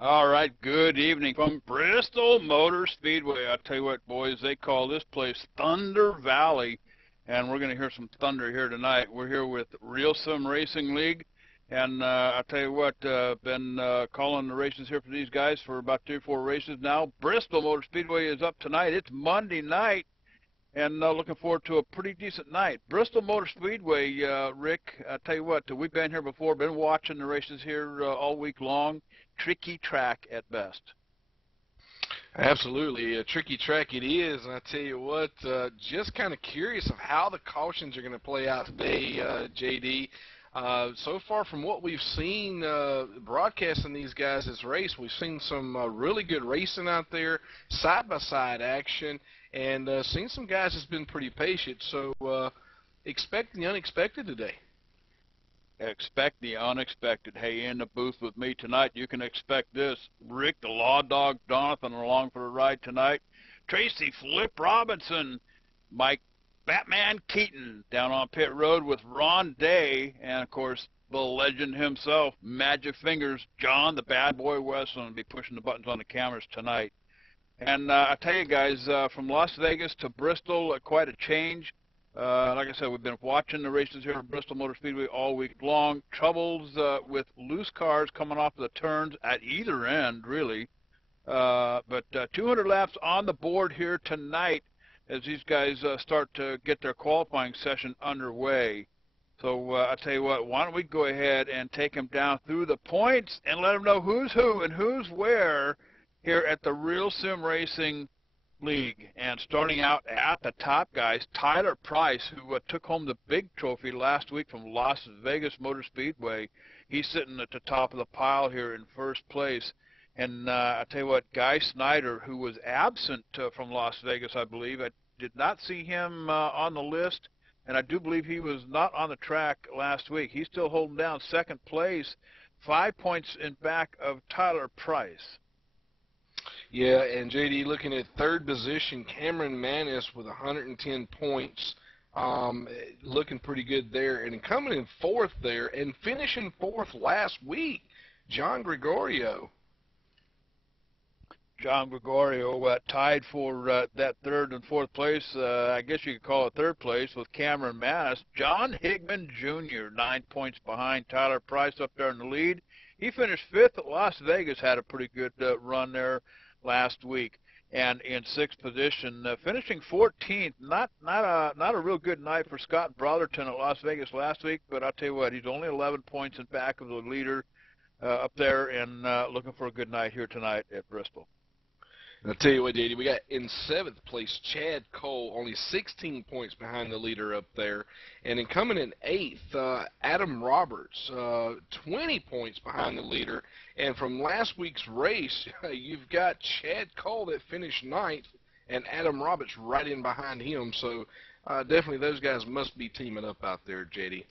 All right, good evening from Bristol Motor Speedway. I tell you what, boys, they call this place Thunder Valley, and we're going to hear some thunder here tonight. We're here with Real Sim Racing League, and I tell you what, been calling the races here for these guys for about 3 or 4 races now. Bristol Motor Speedway is up tonight. It's Monday night, and looking forward to a pretty decent night. Bristol Motor Speedway, Rick, I tell you what, we've been here before, been watching the races here all week long. Tricky track at best. Absolutely, a tricky track it is, and I tell you what, just kind of curious of how the cautions are going to play out today, JD. So far from what we've seen broadcasting these guys' race, we've seen some really good racing out there, side-by-side action, and seen some guys that's been pretty patient, so expect the unexpected today. Expect the unexpected. Hey, in the booth with me tonight, you can expect this. Rick, the Law Dog Donathan, along for the ride tonight. Tracy Flip Robinson, Mike Batman Keaton down on pit road with Ron Day, and, of course, the legend himself, Magic Fingers, John, the bad boy Westland, will be pushing the buttons on the cameras tonight. And I tell you guys, from Las Vegas to Bristol, quite a change. Like I said, we've been watching the races here at Bristol Motor Speedway all week long. Troubles with loose cars coming off of the turns at either end, really. But 200 laps on the board here tonight as these guys start to get their qualifying session underway. So I tell you what, why don't we go ahead and take them down through the points and let them know who's who and who's where here at the Real Sim Racing League. And starting out at the top, guys, Tyler Price, who took home the big trophy last week from Las Vegas Motor Speedway. He's sitting at the top of the pile here in first place. And I tell you what, Guy Snyder, who was absent from Las Vegas, I believe. I did not see him on the list, and I do believe he was not on the track last week. He's still holding down second place, 5 points in back of Tyler Price. Yeah, and JD, looking at third position, Cameron Manis with 110 points, looking pretty good there. And coming in fourth there and finishing fourth last week, John Gregorio. John Gregorio tied for that third and fourth place. I guess you could call it third place with Cameron Manis. John Higman Jr., 9 points behind Tyler Price up there in the lead. He finished fifth at Las Vegas, had a pretty good run there last week, and in sixth position, finishing 14th. Not a real good night for Scott Brotherton at Las Vegas last week, but I'll tell you what, he's only 11 points in back of the leader up there, and looking for a good night here tonight at Bristol. And I'll tell you what, JD, we got in seventh place Chad Cole, only 16 points behind the leader up there. And then coming in eighth, Adam Roberts, 20 points behind the leader. And from last week's race, you've got Chad Cole that finished ninth and Adam Roberts right in behind him. So definitely those guys must be teaming up out there, JD.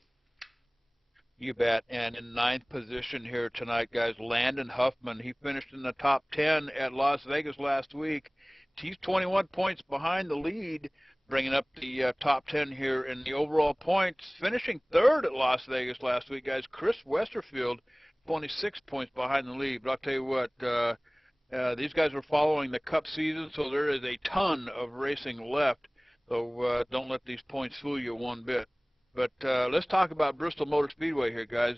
You bet. And in ninth position here tonight, guys, Landon Huffman. He finished in the top 10 at Las Vegas last week. He's 21 points behind the lead, bringing up the top 10 here in the overall points. Finishing third at Las Vegas last week, guys, Chris Westerfield, 26 points behind the lead. But I'll tell you what, these guys are following the Cup season, so there is a ton of racing left. So don't let these points fool you one bit. But let's talk about Bristol Motor Speedway here, guys.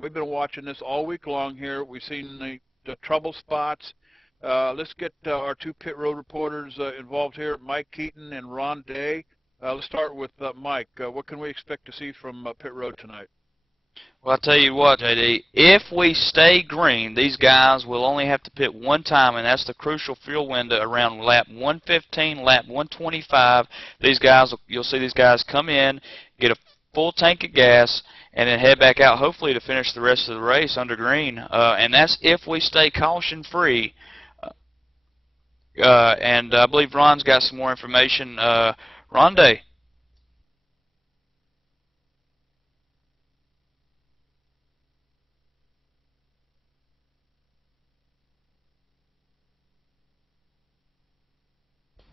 We've been watching this all week long here. We've seen the trouble spots. Let's get our two pit road reporters involved here, Mike Keaton and Ron Day. Let's start with Mike. What can we expect to see from pit road tonight? Well, I'll tell you what, JD, if we stay green, these guys will only have to pit one time, and that's the crucial fuel window around lap 115, lap 125. These guys, you'll see these guys come in, get a full tank of gas, and then head back out, hopefully to finish the rest of the race under green. And that's if we stay caution-free. And I believe Ron's got some more information. Ron Day.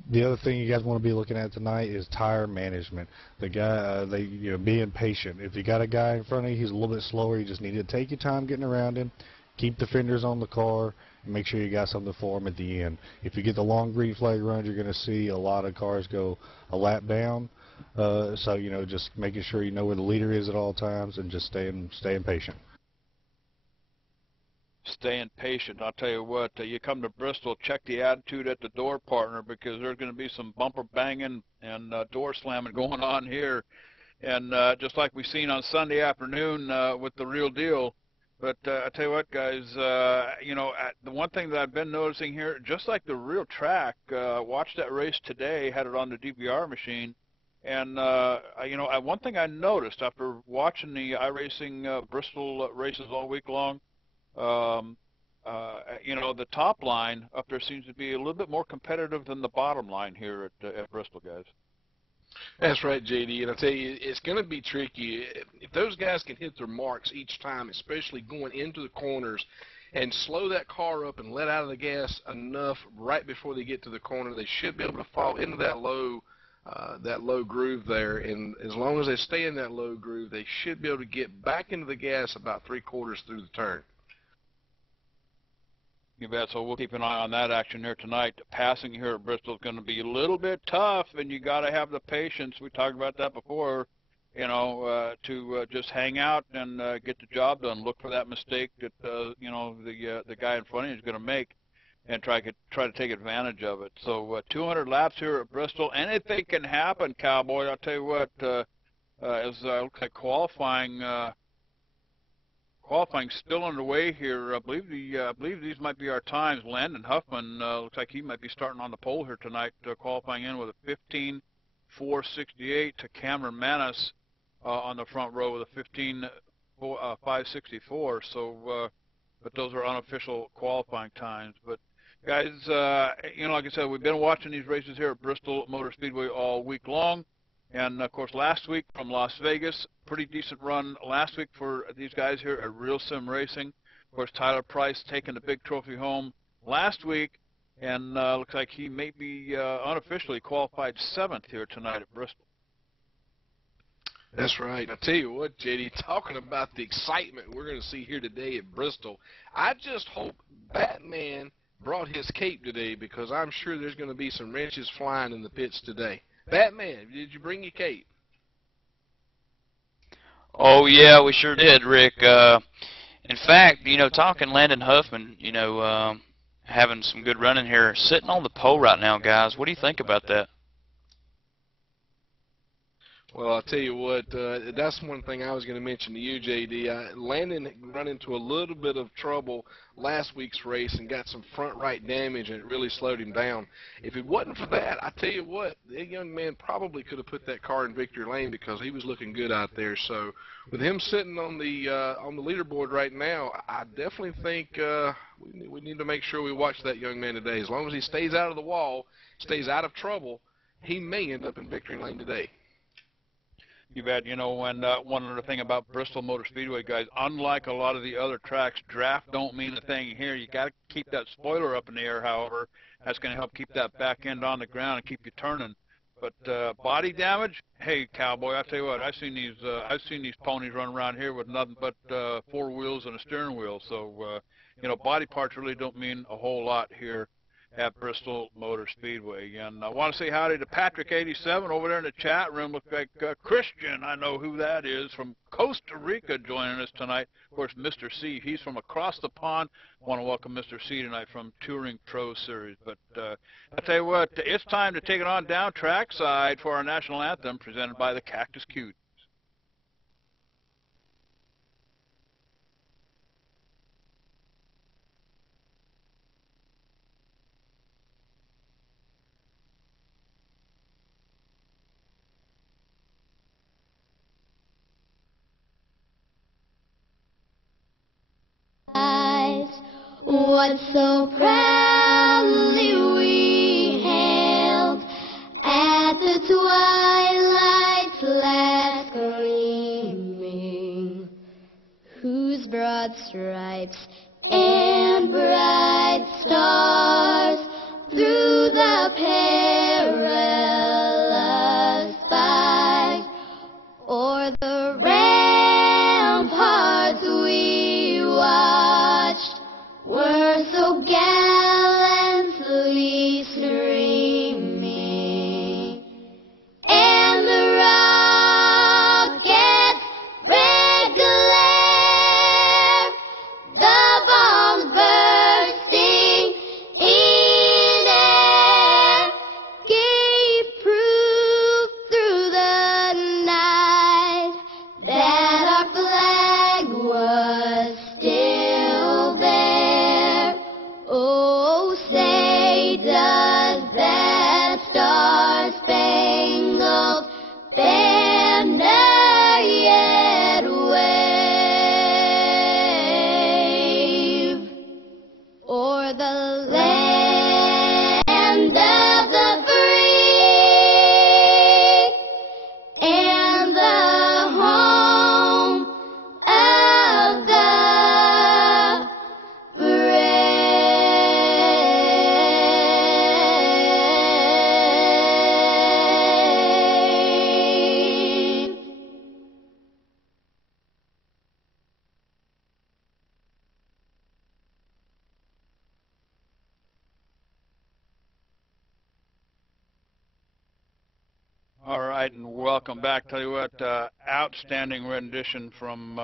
The other thing you guys want to be looking at tonight is tire management. The guy, being patient. If you got a guy in front of you, he's a little bit slower. You just need to take your time getting around him. keep the fenders on the car, and make sure you got something for them at the end. If you get the long green flag runs, you're going to see a lot of cars go a lap down. So, you know, just making sure you know where the leader is at all times and just staying patient. Staying patient. I'll tell you what, you come to Bristol, check the attitude at the door, partner, because there's going to be some bumper banging and door slamming going on here. And just like we seen on Sunday afternoon with the real deal. But I tell you what, guys, you know, the one thing that I've been noticing here, just like the real track, watched that race today, had it on the DVR machine. And, you know, one thing I noticed after watching the iRacing Bristol races all week long, you know, the top line up there seems to be a little bit more competitive than the bottom line here at Bristol, guys. That's right, JD, and I tell you, it's going to be tricky. If those guys can hit their marks each time, especially going into the corners, and slow that car up and let out of the gas enough right before they get to the corner, they should be able to fall into that low groove there. And as long as they stay in that low groove, they should be able to get back into the gas about 3/4 through the turn. You bet. So we'll keep an eye on that action here tonight. Passing here at Bristol is going to be a little bit tough, and you got to have the patience. We talked about that before, you know, to just hang out and get the job done. Look for that mistake that you know, the guy in front of you is going to make, and try to take advantage of it. So 200 laps here at Bristol. Anything can happen, Cowboy. I'll tell you what. As looks like qualifying still underway here. I believe these might be our times. Landon Huffman looks like he might be starting on the pole here tonight, qualifying in with a 15.468 to Cameron Manis on the front row with a 15.564. So, but those are unofficial qualifying times. But guys, you know, like I said, we've been watching these races here at Bristol Motor Speedway all week long. And, of course, last week from Las Vegas, pretty decent run last week for these guys here at Real Sim Racing. Of course, Tyler Price taking the big trophy home last week, and looks like he may be unofficially qualified 7th here tonight at Bristol. That's right. I tell you what, JD, talking about the excitement we're going to see here today at Bristol, I just hope Batman brought his cape today, because I'm sure there's going to be some wrenches flying in the pits today. Batman, did you bring your cape? Oh, yeah, we sure did, Rick. In fact, you know, talking Landon Huffman, you know, having some good running here, sitting on the pole right now, guys. What do you think about that? Well, I'll tell you what, that's one thing I was going to mention to you, J.D. Landon ran into a little bit of trouble last week's race and got some front right damage, and it really slowed him down. If it wasn't for that, I tell you what, that young man probably could have put that car in victory lane, because he was looking good out there. So with him sitting on the leaderboard right now, I definitely think we need to make sure we watch that young man today. As long as he stays out of the wall, stays out of trouble, he may end up in victory lane today. You bet. You know, and one other thing about Bristol Motor Speedway, guys, unlike a lot of the other tracks, draft don't mean a thing here. You got to keep that spoiler up in the air, however. That's going to help keep that back end on the ground and keep you turning. But body damage, hey, Cowboy, I tell you what, I've seen these ponies run around here with nothing but 4 wheels and a steering wheel. So, you know, body parts really don't mean a whole lot here at Bristol Motor Speedway. And I want to say howdy to Patrick87 over there in the chat room. Looks like Christian, I know who that is, from Costa Rica joining us tonight. Of course, Mr. C, he's from across the pond. I want to welcome Mr. C tonight from Touring Pro Series. But I tell you what, it's time to take it on down trackside for our national anthem presented by the Cactus Cuties. What so proudly we hailed at the twilight's last gleaming, whose broad stripes and bright stars through the perilous fight o'er the ramparts we watched for the land of the free and the home of the brave. All right, and welcome back. Tell you what, outstanding rendition from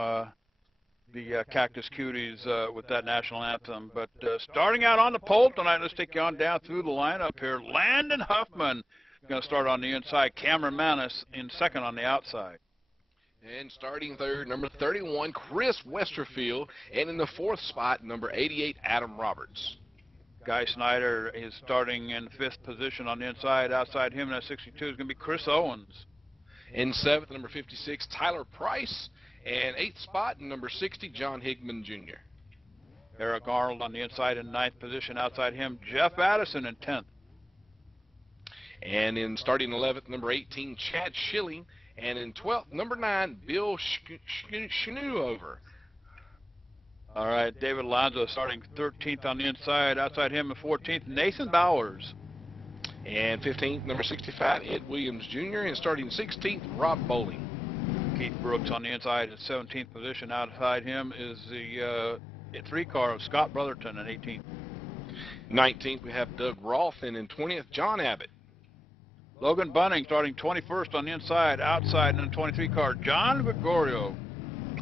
the Cactus Cuties with that national anthem. But starting out on the pole tonight, let's take you on down through the lineup here. Landon Huffman going to start on the inside. Cameron Manis in second on the outside. And starting third, number 31, Chris Westerfield. And in the fourth spot, number 88, Adam Roberts. Guy Snyder is starting in fifth position on the inside. Outside him in that 62 is going to be Chris Owens. In seventh, number 56, Tyler Price. And eighth spot, number 60, John Higman Jr. Eric Arnold on the inside in ninth position. Outside him, Jeff Addison in 10th. And in starting 11th, number 18, Chad Schilling. And in 12th, number 9, Bill Schneeover. All right, David Alonzo starting 13th on the inside. Outside him in 14th, Nathan Bowers. And 15th, number 65, Ed Williams Jr. And starting 16th, Rob Bowling. Keith Brooks on the inside in 17th position. Outside him is the 3-car of Scott Brotherton in 18th. 19th, we have Doug Roth. And in 20th, John Abbott. Logan Bunning starting 21st on the inside. Outside in the 23-car, John Gregorio.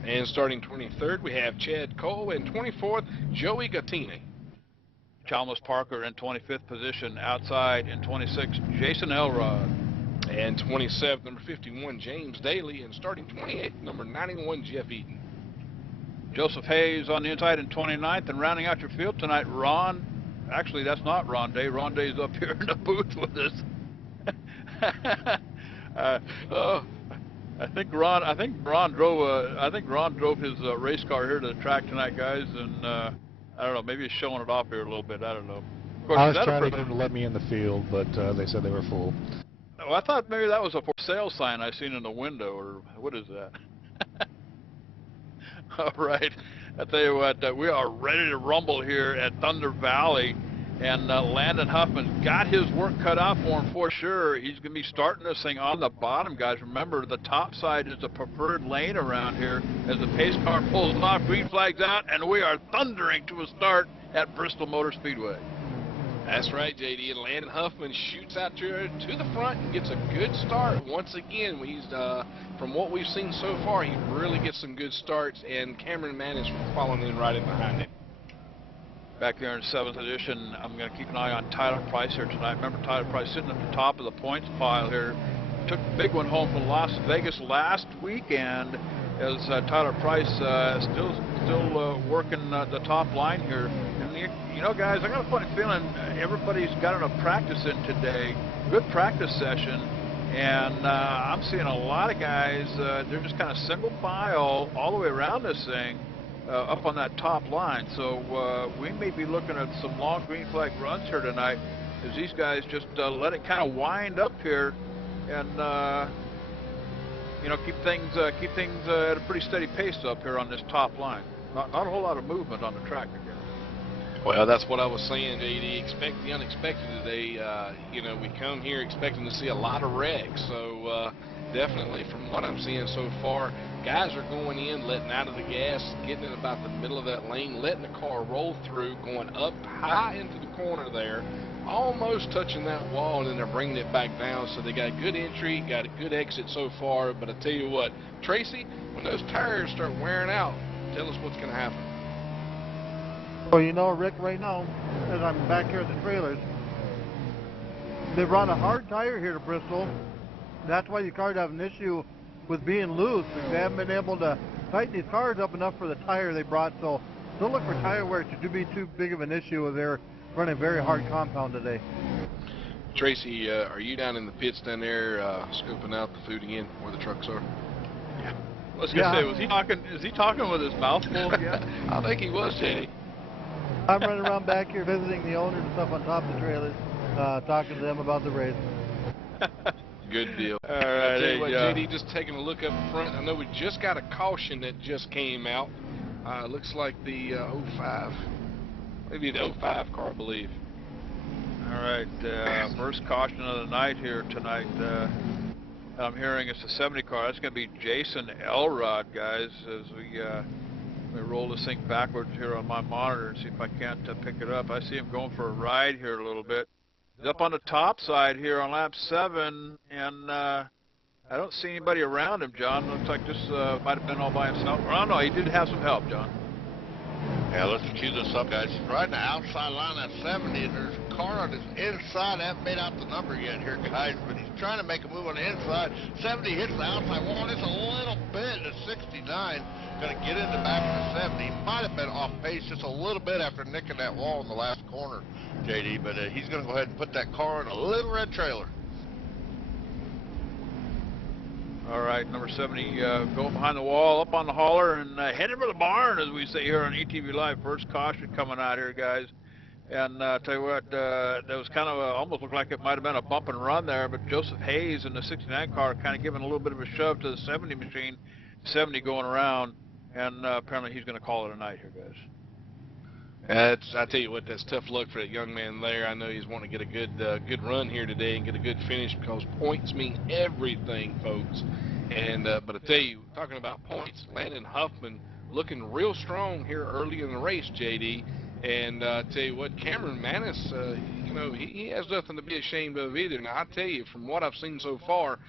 And starting 23rd, we have Chad Cole. And 24th, Joey Gattini. Chalmers Parker in 25th position. Outside in 26th, Jason Elrod. And 27th, number 51, James Daly. And starting 28th, number 91, Jeff Eaton. Joseph Hayes on the inside in 29th. And rounding out your field tonight, Ron. Actually, that's not Ron Day. Ron Day's up here in the booth with us. I think Ron drove his race car here to the track tonight, guys, and I don't know, maybe he's showing it off here a little bit. I don't know. Of course, I was trying to get them to let me in the field, but they said they were full. Oh, I thought maybe that was a for sale sign I seen in the window, or what is that? All right, I tell you what, we are ready to rumble here at Thunder Valley. And Landon Huffman's got his work cut out for him for sure. He's going to be starting this thing on the bottom, guys. Remember, the top side is the preferred lane around here as the pace car pulls off, green flags out, and we are thundering to a start at Bristol Motor Speedway. That's right, JD. And Landon Huffman shoots out to the front and gets a good start. Once again, he's from what we've seen so far, he really gets some good starts, and Cameron Manis following in right in behind him. Back there in 7th position, I'm going to keep an eye on Tyler Price here tonight. Remember, Tyler Price sitting at the top of the points pile here. Took the big one home from Las Vegas last weekend as Tyler Price still working the top line here. And you know, guys, I got a funny feeling everybody's got enough practice in today. Good practice session. And I'm seeing a lot of guys, they're just kind of single file all the way around this thing. Up on that top line, so we may be looking at some long green flag runs here tonight as these guys just let it kind of wind up here and you know, keep things at a pretty steady pace up here on this top line. Not a whole lot of movement on the track again. Well, that's what I was saying, JD. Expect the unexpected today. You know, we come here expecting to see a lot of wrecks, so definitely from what I'm seeing so far, guys are going in, letting out of the gas, getting in about the middle of that lane, letting the car roll through, going up high into the corner there, almost touching that wall, and then they're bringing it back down. So they got a good entry, got a good exit so far. But I tell you what, Tracy, when those tires start wearing out, tell us what's going to happen. Well, you know, Rick, right now, as I'm back here at the trailers, they run a hard tire here to Bristol. That's why your cars have an issue with being loose, because they haven't been able to tighten these cars up enough for the tire they brought. So don't look for tire wear to be too big of an issue as they're running a very hard compound today. Tracy, are you down in the pits down there scoping out the food again where the trucks are? Yeah. I was going to say, is he talking with his mouth full again? I think he was, Teddy. I'm running around back here visiting the owners and stuff on top of the trailers, talking to them about the race. Good deal. All I'll right, tell you what, yeah. JD, just taking a look up front, I know we just got a caution that just came out. Looks like the 05, maybe the 05 car, I believe. All right, first caution of the night here tonight. I'm hearing it's a 70 car. That's going to be Jason Elrod, guys, as we roll this thing backwards here on my monitor and see if I can't pick it up. I see him going for a ride here a little bit. He's up on the top side here on lap 7, and I don't see anybody around him, John. Looks like this might have been all by himself. Oh, no, he did have some help, John. Yeah, let's cue this up, guys. He's riding the outside line at 70, and there's a car on his inside. I haven't made out the number yet here, guys, but he's trying to make a move on the inside. 70 hits the outside wall, and it's a little bit at 69. Going to get in the back of the 70. Might have been off pace just a little bit after nicking that wall in the last corner, JD, but he's going to go ahead and put that car in a little red trailer. All right, number 70 going behind the wall, up on the hauler, and headed for the barn, as we say here on ETV Live. First caution coming out here, guys. And tell you what, that was kind of almost looked like it might have been a bump and run there, but Joseph Hayes in the 69 car kind of giving a little bit of a shove to the 70 machine, 70 going around, and apparently he's going to call it a night here, guys. I tell you what, that's tough luck for that young man there. I know he's wanting to get a good run here today and get a good finish, because points mean everything, folks. And but I tell you, talking about points, Landon Huffman looking real strong here early in the race, JD. And I tell you what, Cameron Manis, you know, he has nothing to be ashamed of either. Now, I tell you, from what I've seen so far,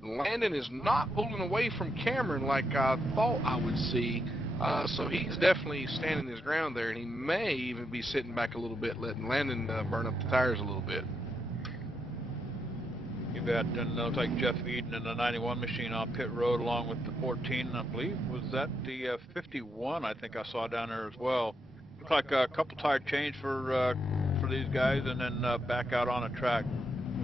Landon is not pulling away from Cameron like I thought I would see. So he's definitely standing his ground there, and he may even be sitting back a little bit, letting Landon burn up the tires a little bit. You bet. And looks like Jeff Eden in the 91 machine on pit road, along with the 14, I believe. Was that the 51 I think I saw down there as well. Looked like a couple tire change for these guys, and then back out on the track.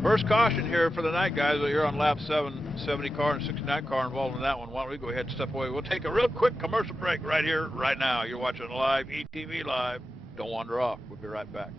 First caution here for the night, guys. You're on lap 7, 70 car and 69 car involved in that one. Why don't we go ahead and step away? We'll take a real quick commercial break right here, right now. You're watching live, ETV Live. Don't wander off. We'll be right back.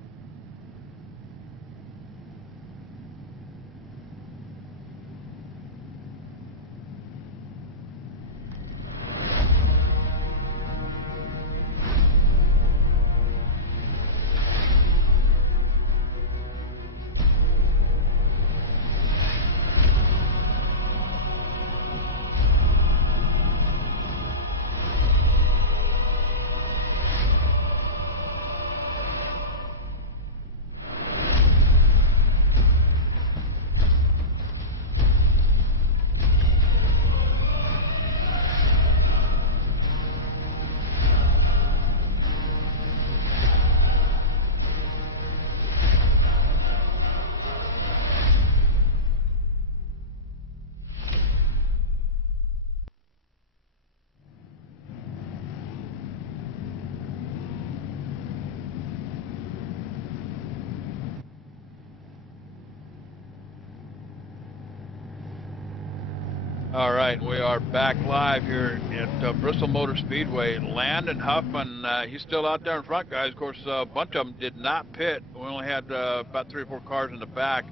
All right, we are back live here at Bristol Motor Speedway. Landon Huffman, he's still out there in front, guys. Of course, a bunch of them did not pit. We only had about 3 or 4 cars in the back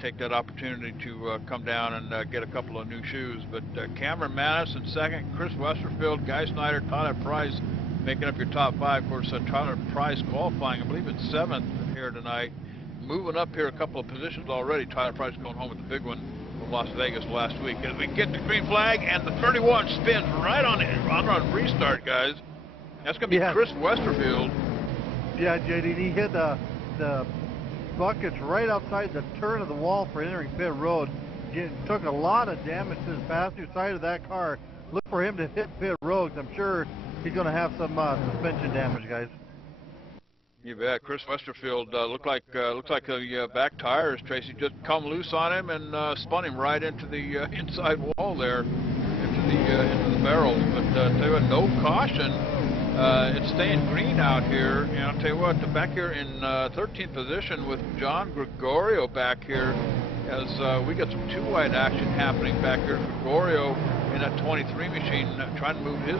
take that opportunity to come down and get a couple of new shoes. But Cameron Manis in second, Chris Westerfield, Guy Snyder, Tyler Price making up your top 5. Of course, Tyler Price qualifying, I believe, in 7th here tonight. Moving up here a couple of positions already. Tyler Price going home with the big one from Las Vegas last week. As we get the green flag, and the 31 spins right on it, on restart, guys. That's going to be Chris Westerfield. Yeah, JD, he hit the buckets right outside the turn of the wall for entering pit road. Took a lot of damage to the passenger side of that car. Look for him to hit pit road. I'm sure he's going to have some suspension damage, guys. You bet. Chris Westerfield looked like the back tires, Tracy, just come loose on him and spun him right into the inside wall there, into the barrel. But tell you what, no caution. It's staying green out here. And I'll tell you what, back here in 13th position with John Gregorio back here, as we got some 2-wide action happening back here. Gregorio in that 23 machine trying to move his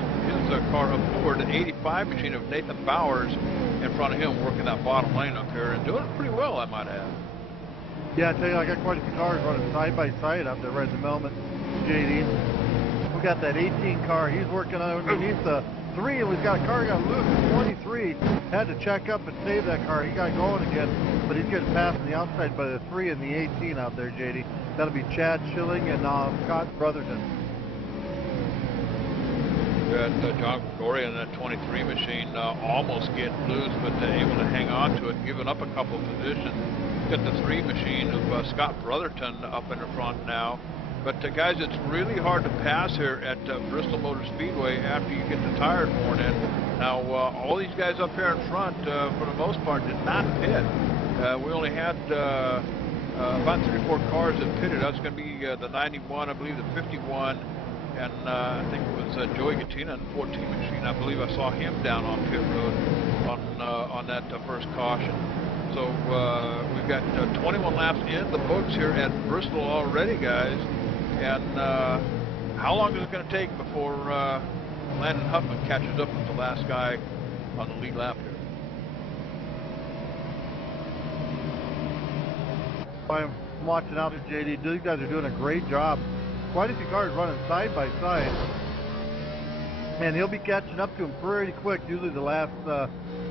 car up forward. An 85 machine of Nathan Bowers in front of him, working that bottom lane up here and doing it pretty well, I might add. Yeah, I tell you, I got quite a few cars running side by side up there right at the moment, JD. We got that 18 car. He's working underneath the 3, and we've got a car got loose at 23. Had to check up and save that car. He got going again, but he's getting passed on the outside by the 3 and the 18 out there, JD. That'll be Chad Schilling and Scott Brotherton. Got John Gregory in that 23 machine almost getting loose, but able to hang on to it, giving up a couple of positions. Got the 3 machine of Scott Brotherton up in the front now. But guys, it's really hard to pass here at Bristol Motor Speedway after you get the tires worn in. Now, all these guys up here in front, for the most part, did not pit. We only had about 3 or 4 cars that pitted. That's going to be the 91, I believe, the 51, and I think it was Joey Gattina in the 14 machine. I believe I saw him down on pit road on that first caution. So we've got 21 laps in the books here at Bristol already, guys. And how long is it going to take before Landon Huffman catches up with the last guy on the lead lap here? I'm watching out at JD. These guys are doing a great job. Quite a few cars running side by side. And he'll be catching up to him pretty quick. Usually the last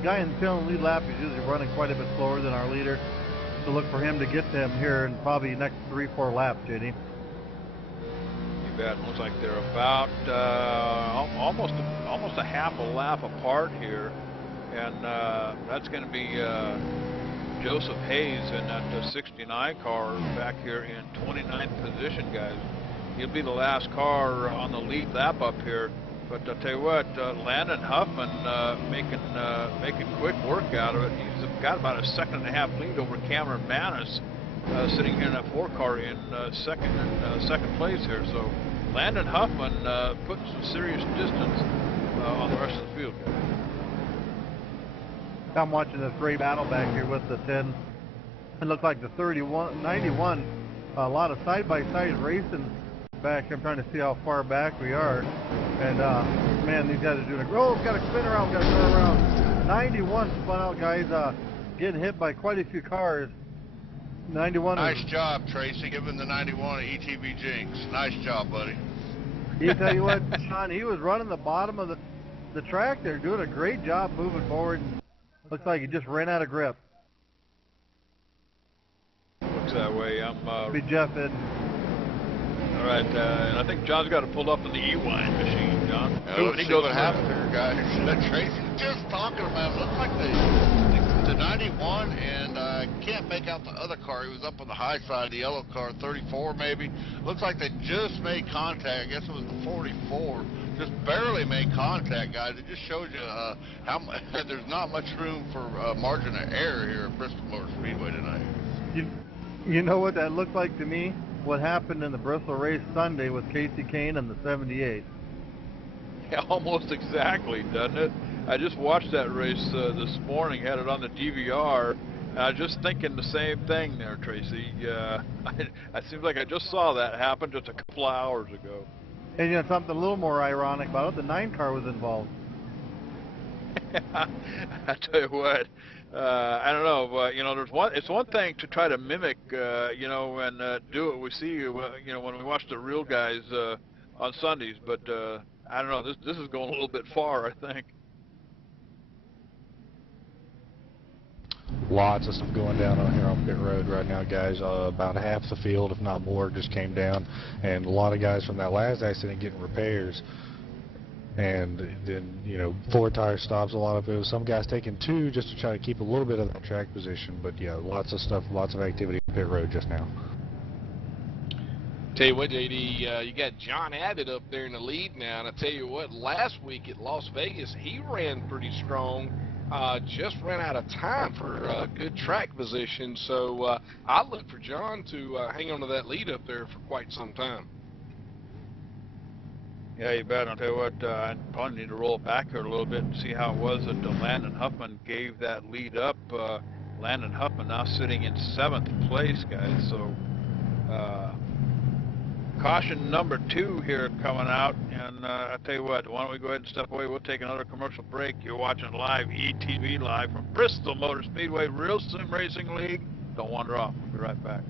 guy in the tail lead lap is usually running quite a bit slower than our leader. So look for him to get to him here in probably next 3-4 laps, JD. You bet. Looks like they're about almost a half a lap apart here. And that's going to be Joseph Hayes in that 69 car back here in 29th position, guys. He'll be the last car on the lead lap up here. But I'll tell you what, Landon Huffman making quick work out of it. He's got about a 1.5 second lead over Cameron Manis, sitting here in that 4 car in second place here. So Landon Huffman putting some serious distance on the rest of the field. I'm watching this great battle back here with the 10. It looks like the 91, a lot of side-by-side racing back here. I'm trying to see how far back we are. And, man, these guys are doing oh, we've got to spin around, we've got to turn around. 91 spun out, guys, getting hit by quite a few cars. 91. Nice job, Tracy, giving the 91 ETB jinx. Nice job, buddy. You tell you what, Sean, he was running the bottom of the track there, doing a great job moving forward. Looks like he just ran out of grip. Looks that way. Be Jeff in. All right, and I think John's got it pulled up in the E-Wine machine, John. Let's see what happens here, guys. Tracy just talking about it. Looks like the 91, and I can't make out the other car. He was up on the high side, the yellow car, 34 maybe. Looks like they just made contact. I guess it was the 44. Just barely made contact, guys. It just shows you how there's not much room for margin of error here at Bristol Motor Speedway tonight. You know what that looked like to me? What happened in the Bristol race Sunday with Casey Kane and the 78. Yeah, almost exactly, doesn't it? I just watched that race this morning, had it on the DVR. I was just thinking the same thing there, Tracy. It seems like I just saw that happen just a couple of hours ago. And you know something a little more ironic about it, the 9 car was involved. I tell you what, I don't know, but you know, it's one thing to try to mimic, you know, and do what we see, you know, when we watch the real guys on Sundays. But I don't know, this is going a little bit far, I think. Lots of stuff going down on here on pit road right now, guys. About half the field, if not more, just came down, and a lot of guys from that last accident getting repairs. And then, you know, 4 tire stops, a lot of it. Some guys taking 2 just to try to keep a little bit of that track position. But yeah, lots of stuff, lots of activity on pit road just now. Tell you what, JD, you got John Abbott up there in the lead now, and I tell you what, last week at Las Vegas, he ran pretty strong. Just ran out of time for good track position, so I look for John to hang on to that lead up there for quite some time. Yeah, you bet. I'll tell you what, I probably need to roll back here a little bit and see how it was that Landon Huffman gave that lead up. Landon Huffman now sitting in 7th place, guys, so caution number 2 here coming out, and I tell you what, why don't we go ahead and step away? We'll take another commercial break. You're watching live, ETV live from Bristol Motor Speedway, Real Sim Racing League. Don't wander off. We'll be right back.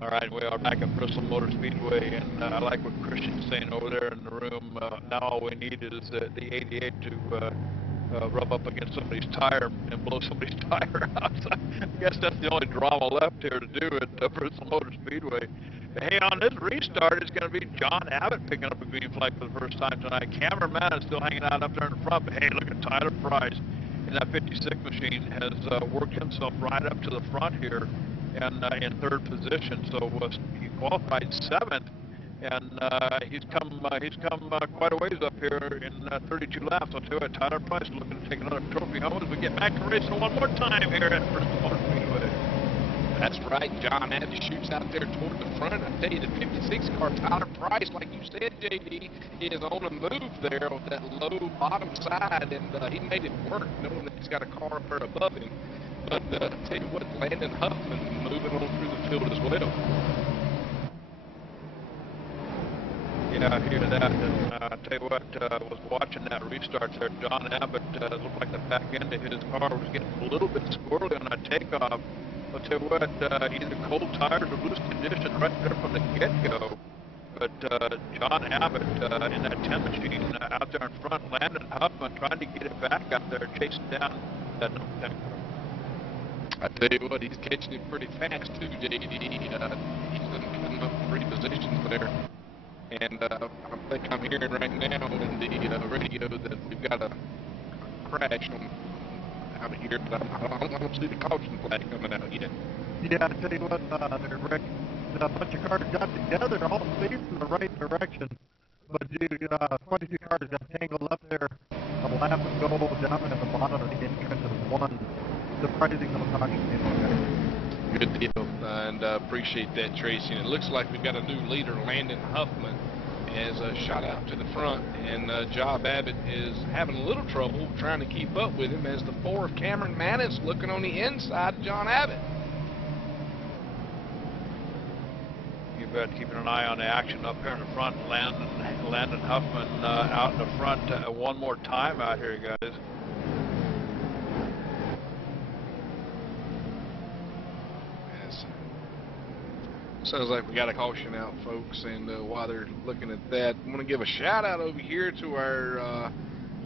All right, we are back at Bristol Motor Speedway, and I like what Christian's saying over there in the room. Now all we need is the 88 to rub up against somebody's tire and blow somebody's tire out. So I guess that's the only drama left here to do at Bristol Motor Speedway. Hey, on this restart, it's going to be John Abbott picking up a green flag for the first time tonight. Cameraman is still hanging out up there in the front, but hey, look at Tyler Price in that 56 machine has worked himself right up to the front here and in 3rd position. So he qualified 7th, and he's come quite a ways up here in 32 laps. I'll tell you what, Tyler Price looking to take another trophy home as we get back to racing one more time here at Bristol Motor Speedway. That's right, John Abbott shoots out there toward the front. I tell you, the 56 car, Tyler Price, like you said, JD, is on a move there with that low bottom side, and he made it work, knowing that he's got a car up there above him. But I tell you what, Landon Huffman moving on through the field as well. Yeah, I hear that, and I tell you what, was watching that restart there. John Abbott looked like the back end of his car was getting a little bit squirrely on that takeoff. I'll tell you what, either cold tires or loose condition right there from the get-go. But John Abbott in that 10 machine out there in front, Landon Huffman trying to get it back out there, chasing down that number 10 car. I tell you what, he's catching it pretty fast too, JD. He's coming up 3 positions there. And I think I'm hearing right now in the radio that we've got a crash on out of here, but I don't see the caution flag coming out yet. Yeah, I tell you what, there, Rick, a bunch of cars got together, all facing the right direction. But dude, 22 cars got tangled up there a lap ago down at the bottom of the entrance of 1. Surprising no caution. Good deal, and appreciate that, Tracy. And it looks like we've got a new leader, Landon Huffman, has shot out to the front, and Job Abbott is having a little trouble trying to keep up with him as the 4 of Cameron Manis looking on the inside of John Abbott. You bet, keeping an eye on the action up here in the front. Landon Huffman out in the front one more time out here, guys. Sounds like we got a caution out, folks, and while they're looking at that, I want to give a shout out over here to our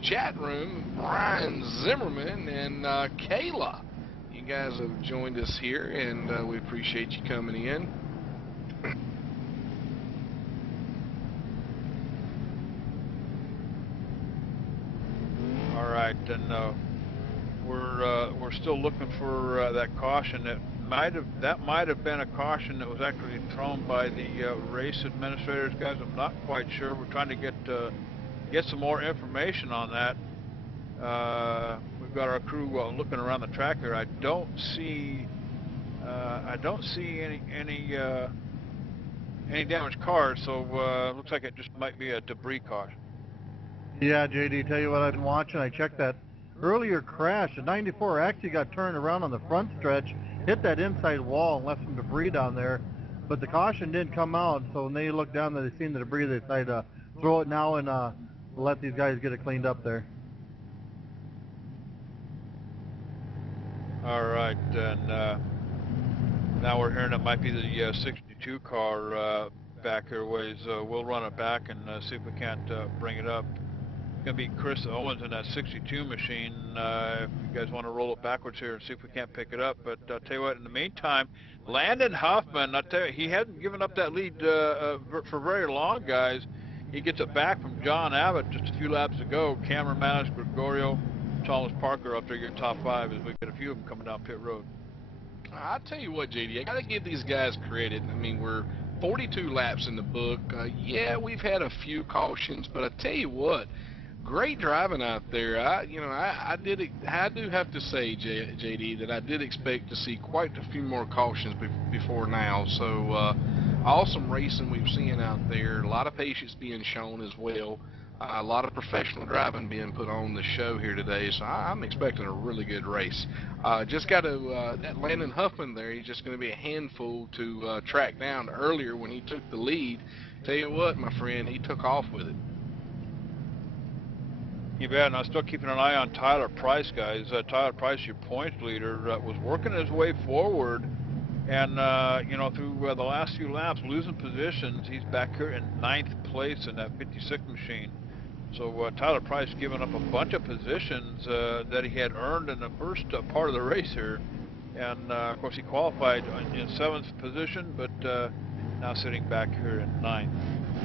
chat room, Brian Zimmerman and Kayla. You guys have joined us here, and we appreciate you coming in. All right, and we're still looking for that caution. That might have been a caution that was actually thrown by the race administrators, guys. I'm not quite sure. We're trying to get some more information on that. We've got our crew looking around the track here. I don't see any damaged cars, so looks like it just might be a debris caution. Yeah, JD, tell you what I've been watching. I checked that earlier crash. The 94 actually got turned around on the front stretch, hit that inside wall and left some debris down there, but the caution didn't come out. So when they looked down there, they seen the debris. They decided to throw it now and let these guys get it cleaned up there. All right, and now we're hearing it might be the 62 car back here ways. We'll run it back and see if we can't bring it up. going to be Chris Owens in that 62 machine. If you guys want to roll it backwards here and see if we can't pick it up. But I'll tell you what, in the meantime, Landon Huffman, I tell you, he hasn't given up that lead for very long, guys. He gets it back from John Abbott just a few laps ago. Cameron Manis, Gregorio, Thomas Parker up there, your top 5 as we get a few of them coming down pit road. I tell you what, JD, I got to give these guys credit. I mean, we're 42 laps in the book. Yeah, we've had a few cautions, but I tell you what, great driving out there. I do have to say, JD, that I did expect to see quite a few more cautions before now. So awesome racing we've seen out there. A lot of patience being shown as well. A lot of professional driving being put on the show here today, so I'm expecting a really good race. Just got to, that Landon Huffman there, he's just going to be a handful to track down. Earlier when he took the lead, tell you what, my friend, he took off with it. You bet, and I'm still keeping an eye on Tyler Price, guys. Tyler Price, your points leader, was working his way forward, and, you know, through the last few laps, losing positions, he's back here in 9th place in that 56 machine. So Tyler Price giving up a bunch of positions that he had earned in the first part of the race here. And, of course, he qualified in 7th position, but now sitting back here in 9th.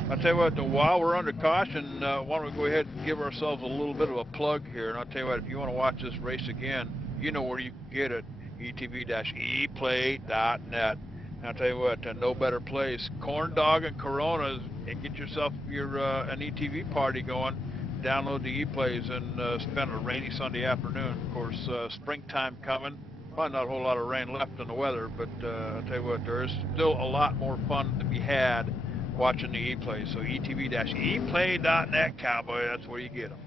I'll tell you what, while we're under caution, why don't we go ahead and give ourselves a little bit of a plug here. And I'll tell you what, if you want to watch this race again, you know where you can get it, etv-eplay.net. And I'll tell you what, no better place. Corn dog and Coronas, and get yourself your an ETV party going. Download the ePlays and spend a rainy Sunday afternoon. Of course, springtime coming. Probably not a whole lot of rain left in the weather, but I'll tell you what, there is still a lot more fun to be had watching the ePlays. So etv-eplay.net, cowboy, that's where you get them.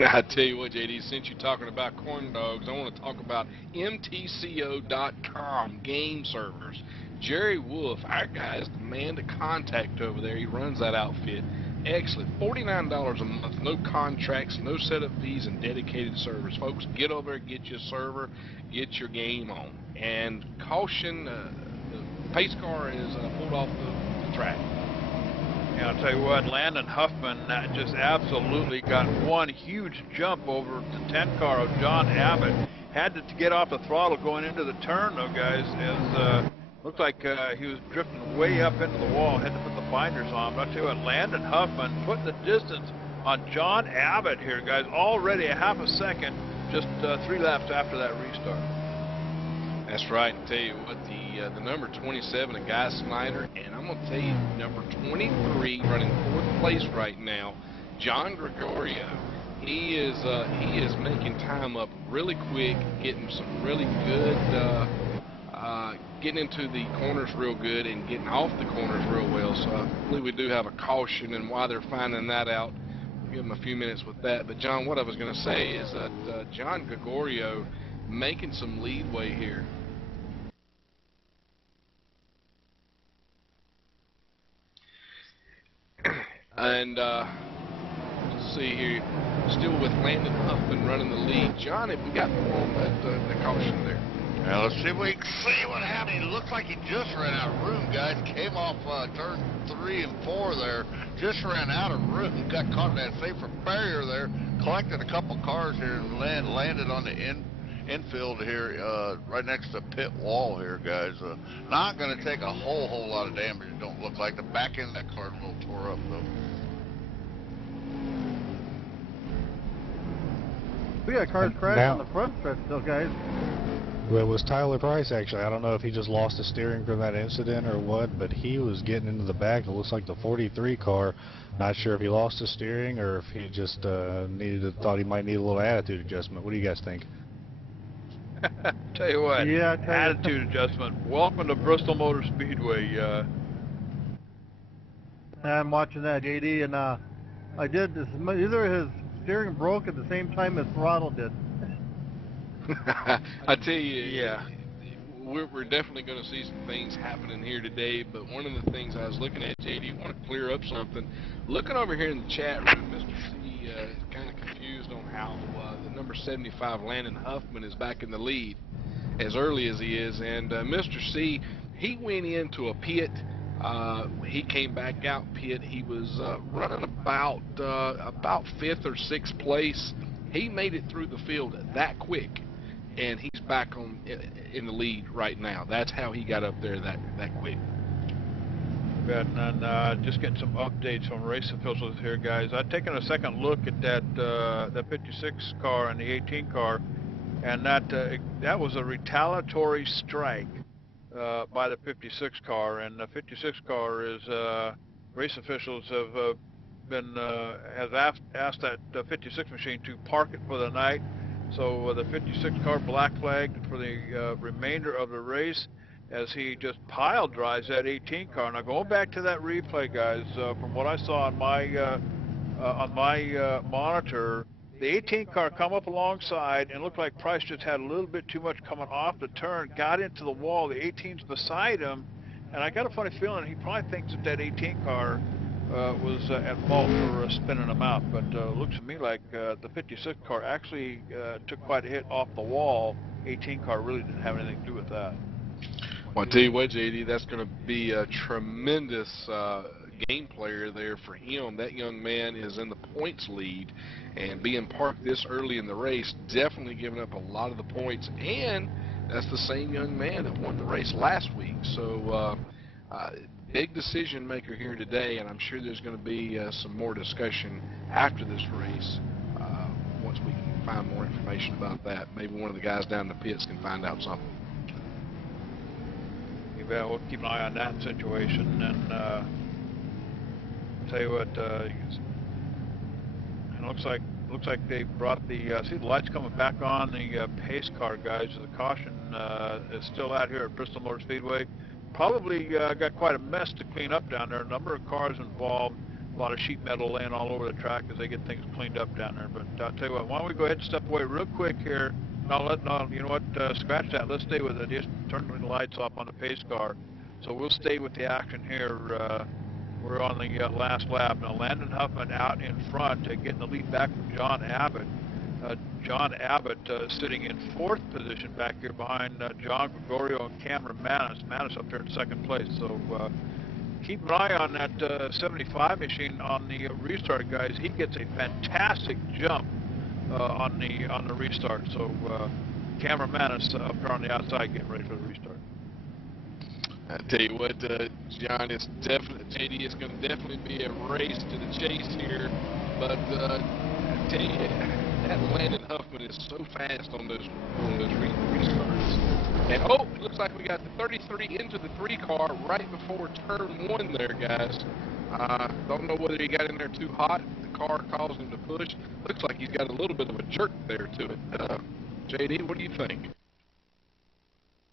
I tell you what, JD, since you're talking about corn dogs, I want to talk about mtco.com game servers. Jerry Wolf, our guy's the man to contact over there. He runs that outfit. Excellent. $49 a month, no contracts, no setup fees, and dedicated servers. Folks, get over there, get your server, get your game on. And caution, the pace car is pulled off the track. Yeah, I'll tell you what, Landon Huffman just absolutely got one huge jump over the 10 car of John Abbott. Had to get off the throttle going into the turn, though, guys, as looked like he was drifting way up into the wall, had to put the binders on. But I'll tell you what, Landon Huffman putting the distance on John Abbott here, guys, already a half a second, just 3 laps after that restart. That's right. I'll tell you what, the number 27, a Guy Snyder, and I'm going to tell you, number 23, running 4th place right now, John Gregorio. He is making time up really quick, getting some really good, getting into the corners real good and getting off the corners real well. So I believe we do have a caution, and why they're finding that out, we'll give them a few minutes with that. But John, what I was going to say is that John Gregorio making some leadway here. And let's see here, still with Landon Huffman running the lead. John, have we got more on that caution there? Now let's see if we can see what happened. It looks like he just ran out of room, guys. Came off turn 3 and 4 there. Just ran out of room. Got caught in that safer barrier there. Collected a couple cars here and landed on the infield here, right next to the pit wall here, guys. Not going to take a whole lot of damage. It don't look like. The back end of that car's a little tore up, though. We got cars crashed on the front stretch still, guys. Well, it was Tyler Price, actually. I don't know if he just lost the steering from that incident or what, but he was getting into the back. It looks like the 43 car. Not sure if he lost the steering or if he just thought he might need a little attitude adjustment. What do you guys think? Tell you what, yeah, attitude adjustment. Welcome to Bristol Motor Speedway. I'm watching that, JD, and I did this. Either his steering broke at the same time as Throttle did. I tell you, yeah, we're definitely going to see some things happening here today. But one of the things I was looking at, JD, want to clear up something. Looking over here in the chat room, Mr. C is kind of confused on how the number 75 Landon Huffman is back in the lead as early as he is. And Mr. C, he went into a pit He came back out pit. He was running about fifth or sixth place. He made it through the field that quick, and he's back in the lead right now. That's how he got up there that quick. And then just getting some updates from race officials here, guys. I've taken a second look at that 56 car and the 18 car, and that was a retaliatory strike by the 56 car. And the 56 car is race officials have asked that 56 machine to park it for the night. So the 56 car black flagged for the remainder of the race, as he just pile drives that 18 car. Now going back to that replay, guys, from what I saw on my monitor, the 18 car come up alongside and looked like Price just had a little bit too much coming off the turn, got into the wall. The 18's beside him, and I got a funny feeling he probably thinks that 18 car was at fault for spinning him out. But it looks to me like the 56 car actually took quite a hit off the wall. 18 car really didn't have anything to do with that. Well, I tell you what, JD, that's going to be a tremendous game player there for him. That young man is in the points lead, and being parked this early in the race, definitely giving up a lot of the points. And that's the same young man that won the race last week. So big decision maker here today, and I'm sure there's going to be some more discussion after this race once we can find more information about that. Maybe one of the guys down in the pits can find out something. We'll keep an eye on that situation, and tell you what, it looks like they brought the see the lights coming back on the pace car, guys. The caution is still out here at Bristol Motor Speedway. Probably got quite a mess to clean up down there. A number of cars involved, a lot of sheet metal laying all over the track as they get things cleaned up down there. But I'll tell you what, why don't we go ahead and step away real quick here. You know what, scratch that. Let's stay with it. Just turn the lights off on the pace car. So we'll stay with the action here. We're on the last lap. Now, Landon Huffman out in front, getting the lead back from John Abbott. John Abbott sitting in fourth position back here behind John Gregorio and Cameron Manis. Manis up there in second place. So keep an eye on that 75 machine on the restart, guys. He gets a fantastic jump on the restart. So Cameron Manis up there on the outside getting ready for the restart. I tell you what, John, it's definitely, JD, it's going to definitely be a race to the chase here. But I tell you, that Landon Huffman is so fast on those restarts. And oh, it looks like we got the 33 into the 3 car right before turn 1 there, guys. Don't know whether he got in there too hot. The car caused him to push. Looks like he's got a little bit of a jerk there to it. JD, what do you think?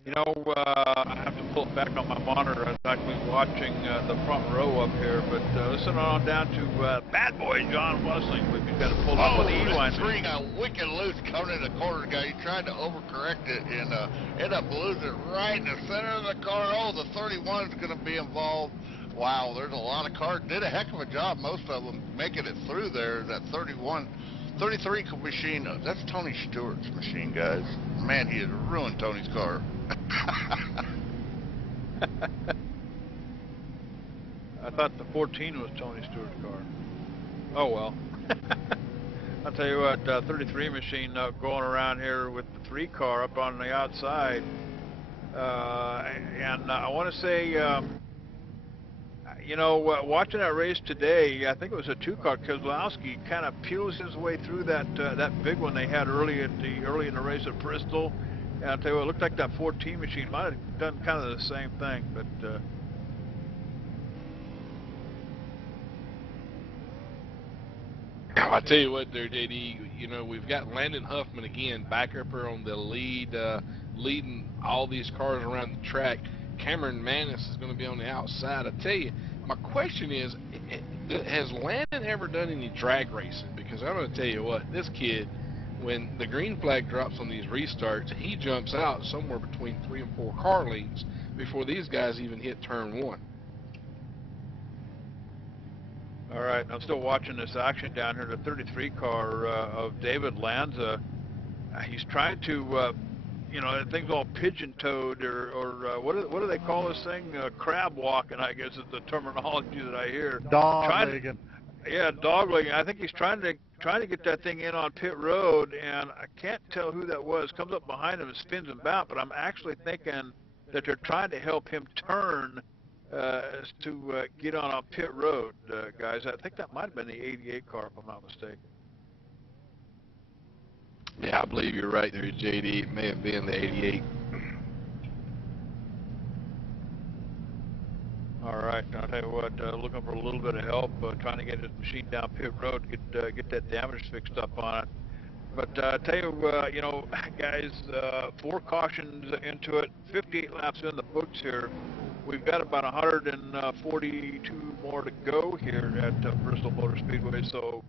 You know, I have to pull it back on my monitor. I was actually watching the front row up here, but listen on down to bad boy John Wesley. We've got to pull up on the E-line. This tree got wicked loose coming in the corner, guy. He tried to overcorrect it and ended up losing it right in the center of the car. Oh, the 31 is going to be involved. Wow, there's a lot of cars. Did a heck of a job, most of them, making it through there. That 33 machine, that's Tony Stewart's machine, guys. Man, he has ruined Tony's car. I thought the 14 was Tony Stewart's car. Oh well. I'll tell you what, 33 machine going around here with the 3 car up on the outside. And I want to say, you know, watching that race today, I think it was a 2 car. Kozlowski kind of peels his way through that big one they had early in the race at Bristol. And I'll tell you what, it looked like that 14 machine might have done kind of the same thing, but I tell you what there, JD, you know, we've got Landon Huffman again back up here on the lead, leading all these cars around the track. Cameron Manis is going to be on the outside. I tell you, my question is, has Landon ever done any drag racing? Because I'm going to tell you what, this kid, when the green flag drops on these restarts, he jumps out somewhere between 3 and 4 car lengths before these guys even hit turn 1. all right, I'm still watching this action down here. The 33 car of David Lanza, he's trying to, you know, that thing's all pigeon-toed, or what do they call this thing? Crab walking, I guess is the terminology that I hear. Dog-legging. Yeah, dog-legging. I think he's trying to get that thing in on pit road, and I can't tell who that was. Comes up behind him and spins him out, but I'm actually thinking that they're trying to help him turn to get on pit road, guys. I think that might have been the 88 car, if I'm not mistaken. Yeah, I believe you're right there, JD. It may have been the 88. All right, I'll tell you what, looking for a little bit of help, trying to get his machine down pit road, get that damage fixed up on it. But I tell you, you know, guys, 4 cautions into it, 58 laps in the books here. We've got about 142 more to go here at Bristol Motor Speedway. So,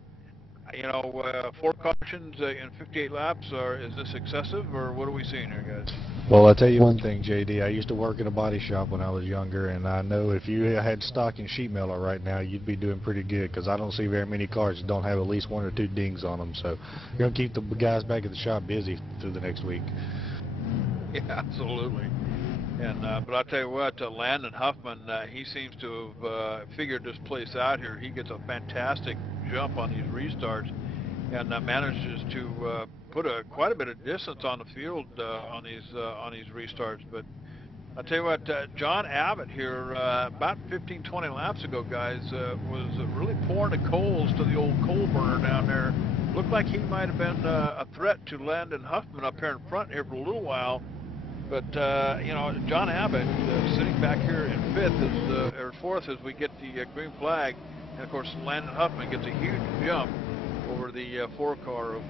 you know, 4 cautions in 58 laps. Is this excessive, or what are we seeing here, guys? Well, I'll tell you one thing, JD. I used to work in a body shop when I was younger, and I know if you had stock in sheet metal right now, you'd be doing pretty good, because I don't see very many cars that don't have at least 1 or 2 dings on them. So you're going to keep the guys back at the shop busy through the next week. Yeah, absolutely. And but I'll tell you what, Landon Huffman, he seems to have figured this place out here. He gets a fantastic jump on these restarts, and manages to put quite a bit of distance on the field on these restarts. But I'll tell you what, John Abbott here, about 15-20 laps ago, guys, was really pouring the coals to the old coal burner down there. Looked like he might have been a threat to Landon Huffman up here in front here for a little while. But you know, John Abbott sitting back here in 5th or 4th as we get the green flag, and of course Landon Huffman gets a huge jump over the 4 car of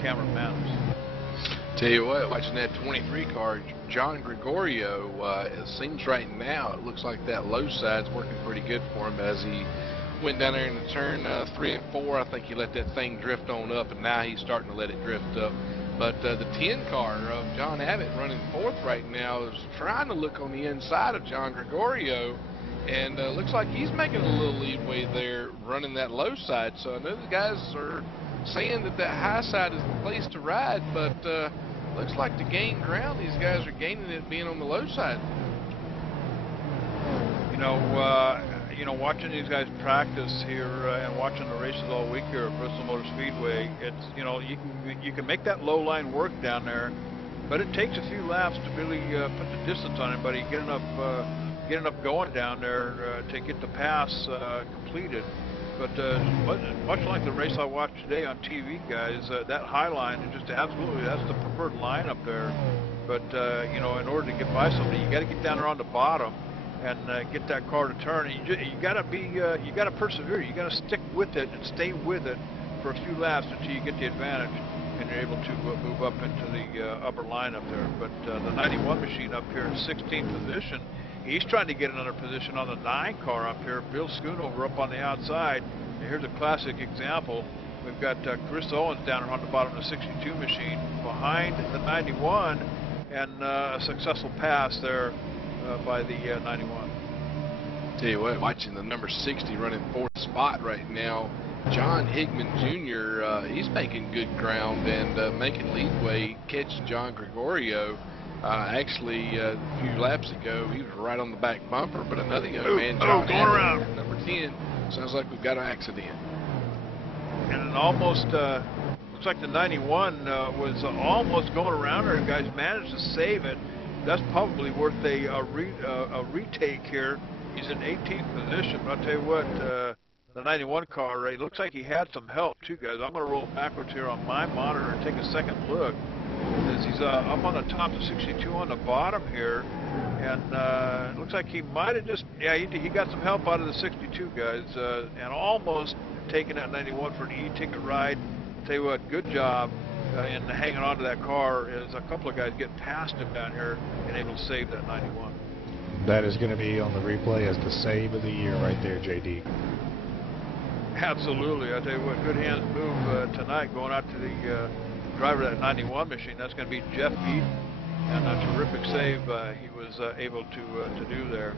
Cameron Manus. Tell you what, watching that 23 car, John Gregorio, it seems right now it looks like that low side's working pretty good for him as he went down there in the turn 3 and 4. I think he let that thing drift on up, and now he's starting to let it drift up. But the 10 car of John Abbott running 4th right now is trying to look on the inside of John Gregorio, and looks like he's making a little leadway there running that low side. So I know the guys are saying that high side is the place to ride, but looks like to gain ground, these guys are gaining it being on the low side. You know, watching these guys practice here and watching the races all week here at Bristol Motor Speedway, it's, you know, you can make that low line work down there, but it takes a few laps to really put the distance on anybody, get enough going down there to get the pass completed. But much like the race I watched today on TV, guys, that high line is just absolutely, that's the preferred line up there. But you know, in order to get by somebody, you got to get down there on the bottom and get that car to turn. And you got to persevere. You got to stick with it and stay with it for a few laps until you get the advantage and you're able to move up into the upper line up there. But the 91 machine up here in 16th position, he's trying to get another position on the 9 car up here. Bill Schoonover up on the outside. And here's a classic example. We've got Chris Owens down on the bottom of the 62 machine behind the 91, and a successful pass there by the 91. Tell you what, watching the number 60 running 4th spot right now, John Higman Jr., he's making good ground and making leadway, catching John Gregorio. Actually, a few laps ago, he was right on the back bumper, but another young man, John going around. number 10, sounds like we've got an accident. And it almost looks like the 91 was almost going around her. Guys managed to save it. That's probably worth a retake here. He's in 18th position, but I'll tell you what, the 91 car, it looks like he had some help too, guys. I'm going to roll backwards here on my monitor and take a second look. As he's up on the top of 62 on the bottom here, and it looks like he might have just, yeah, he got some help out of the 62, guys, and almost taking that 91 for an e-ticket ride. I'll tell you what, good job in hanging on to that car as a couple of guys get past him down here and able to save that 91. That is going to be on the replay as the save of the year right there, JD. Absolutely. I tell you what, good hands move tonight going out to the driver of that 91 machine. That's going to be Jeff Eaton, and a terrific save he was able to do there.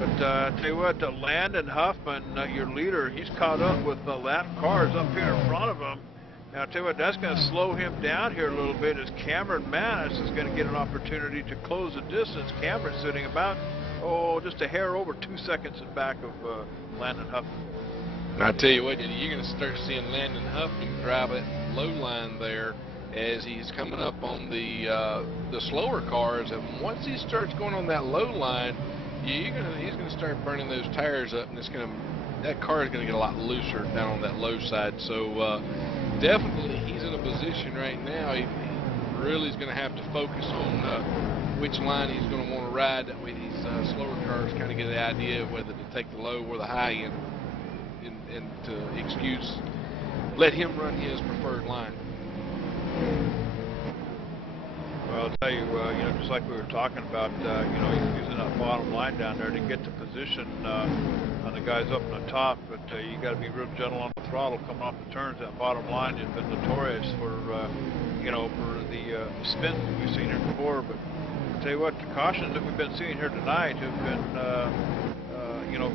But I tell you what, Landon Huffman, your leader, he's caught up with the lap cars up here in front of him. And I'll tell you what, that's going to slow him down here a little bit as Cameron Manis is going to get an opportunity to close the distance. Cameron's sitting about, just a hair over 2 seconds in back of Landon Huffman. And I tell you what, you're going to start seeing Landon Huffman drive that low line there as he's coming up on the slower cars. And once he starts going on that low line, he's going to start burning those tires up, and that car is going to get a lot looser down on that low side. So definitely he's in a position right now. He really is going to have to focus on which line he's going to want to ride. That way these slower cars kind of get the idea of whether to take the low or the high end, and to let him run his preferred line. Well, I'll tell you, just like we were talking about, he's using that bottom line down there to get to position on the guys up on the top, but you got to be real gentle on the throttle coming off the turns. That bottom line has been notorious for, for the spins that we've seen here before. But I'll tell you what, the cautions that we've been seeing here tonight have been,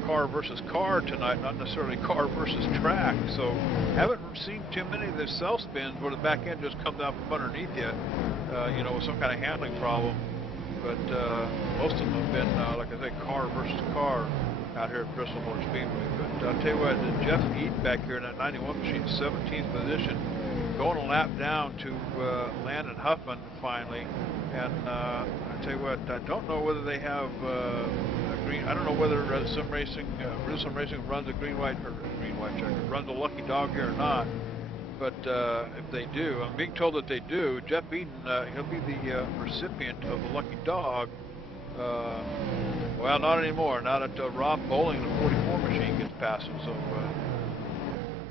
car versus car tonight, not necessarily car versus track. So haven't seen too many of the self spins where the back end just comes out from underneath you, with some kind of handling problem. But most of them have been, like I say, car versus car out here at Bristol Motor Speedway. But I'll tell you what, Jeff Eaton back here in that 91 machine, 17th position, going a lap down to Landon Huffman finally. And I'll tell you what, I don't know whether they have I don't know whether Sim Racing runs a runs a lucky dog here or not. But if they do, I'm being told that they do. Jeff Eaton, he'll be the recipient of the lucky dog. Well, not anymore. Now that Rob Bowling, the 44 machine, gets past him. So,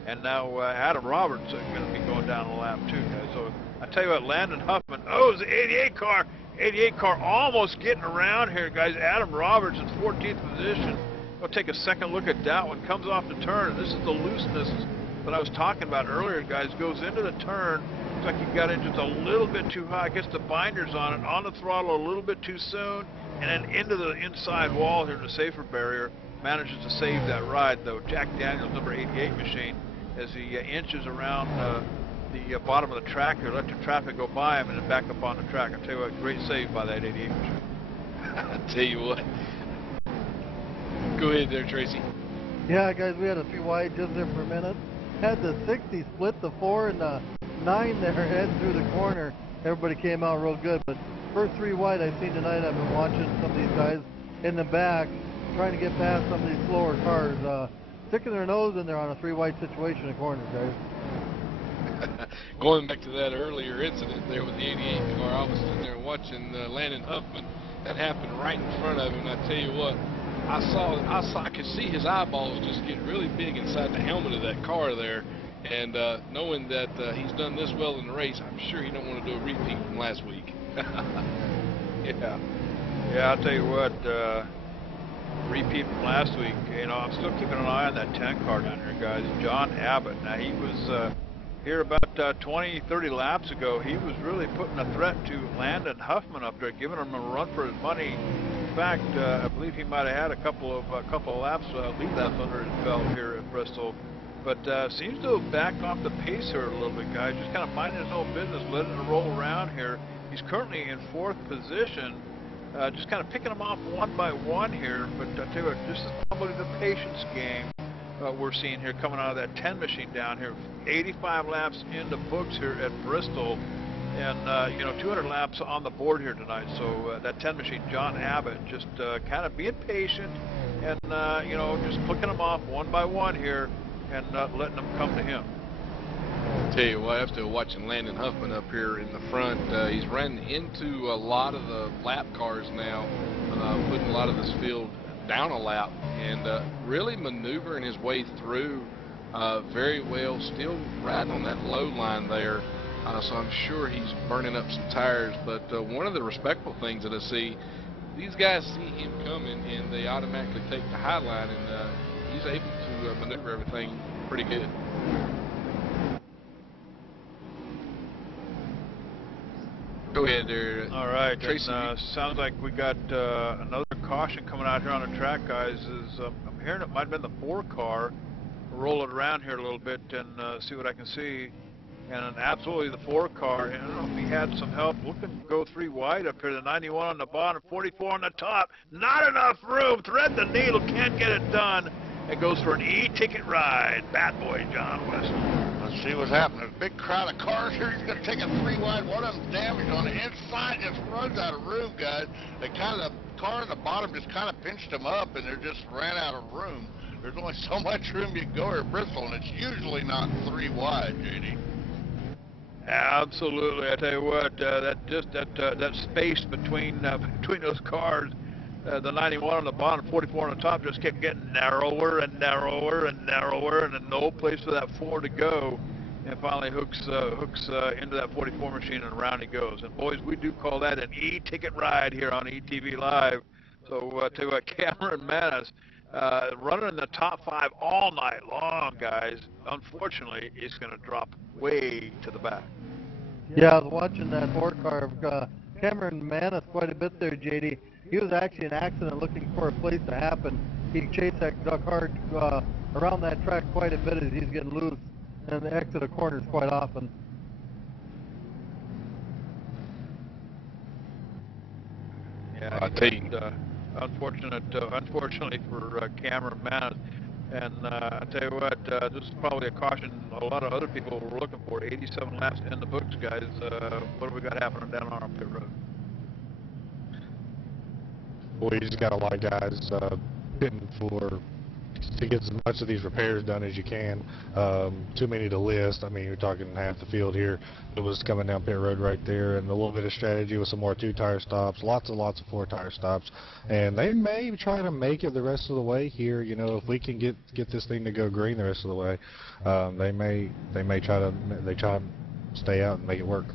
and now Adam Roberts is going to be going down a lap too, guys. So I tell you what, Landon Huffman. Oh, it's the 88 car. 88 car almost getting around here, guys. Adam Roberts in 14th position. We'll take a second look at that one. Comes off the turn. This is the looseness that I was talking about earlier, guys. Goes into the turn. Looks like he got in just a little bit too high. Gets the binders on it, on the throttle a little bit too soon, and then into the inside wall here, the safer barrier. Manages to save that ride, though. Jack Daniels, number 88 machine, as he inches around the bottom of the track here, let the traffic go by him, and then back up on the track. I tell you what, great save by that 88 machine. I tell you what. Go ahead there, Tracy. Yeah, guys, we had a 3 wide just there for a minute. Had the 60 split the 4 and the 9 there, heading through the corner. Everybody came out real good, but first 3 wide I've seen tonight. I've been watching some of these guys in the back, trying to get past some of these slower cars, sticking their nose in there on a 3 wide situation in corners, guys. Going back to that earlier incident there with the 88 car, I was sitting there watching Landon Huffman. That happened right in front of him, and I tell you what, I could see his eyeballs just get really big inside the helmet of that car there. And knowing that he's done this well in the race, I'm sure he don't want to do a repeat from last week. Yeah, I'll tell you what, repeat from last week, I'm still keeping an eye on that 10 car down here, guys. John Abbott. Now, he was here about 20, 30 laps ago. He was really putting a threat to Landon Huffman up there, giving him a run for his money. In fact, I believe he might have had a couple of laps, lead laps under his belt here at Bristol. But seems to have backed off the pace here a little bit, guys. Just kind of minding his own business, letting it roll around here. He's currently in 4th position. Just kind of picking them off one by one here. But I tell you what, this is probably the patience game we're seeing here coming out of that 10 machine down here. 85 laps in the books here at Bristol. And, 200 laps on the board here tonight. So that 10 machine, John Abbott, just kind of being patient and, just clicking them off one by one here and not letting them come to him. I'll tell you what, after watching Landon Huffman up here in the front, he's running into a lot of the lap cars now, putting a lot of this field down a lap, and really maneuvering his way through very well, still riding on that low line there. So I'm sure he's burning up some tires, but one of the respectful things that I see, these guys see him coming and they automatically take the high line, and he's able to maneuver everything pretty good. Go ahead there. All right, Tracy. Sounds like we got another caution coming out here on the track, guys. I'm hearing it might have been the 4 car. Roll it around here a little bit and see what I can see. And absolutely the 4 car, I don't know if he had some help, looking to go 3 wide up here, the 91 on the bottom, 44 on the top, not enough room, thread the needle, can't get it done. It goes for an E-ticket ride. Bad boy John Weston. Let's see what's happening. There's a big crowd of cars here. He's going to take a 3 wide. One of them damaged on the inside, just runs out of room, guys. The car in the bottom just kind of pinched him up, and they just ran out of room. There's only so much room you can go here at Bristol, and it's usually not 3 wide, JD. Absolutely. I tell you what, that space between those cars, the 91 on the bottom, 44 on the top, just kept getting narrower and narrower and narrower, and then no place for that 4 to go. And finally hooks into that 44 machine, and around he goes. And boys, we do call that an E-ticket ride here on ETV Live. So tell you what, Cameron Manis, running in the top 5 all night long, guys. Unfortunately, is going to drop way to the back. Yeah, I was watching that 4 car of Cameron Manis quite a bit there, JD. He was actually in accident looking for a place to happen. He chased that car around that track quite a bit as he's getting loose and exit the corners quite often. Yeah, I tell you, unfortunately for Cameron Manis. And I tell you what, this is probably a caution a lot of other people were looking for. 87 laps in the books, guys. What do we got happening down on our pit road? Well, you just got a lot of guys pitting to get as much of these repairs done as you can. Too many to list. I mean, you're talking half the field here. It was coming down pit road right there, and a little bit of strategy with some more 2-tire stops, lots of 4-tire stops, and they may try to make it the rest of the way here. You know, if we can get this thing to go green the rest of the way, they may try to stay out and make it work.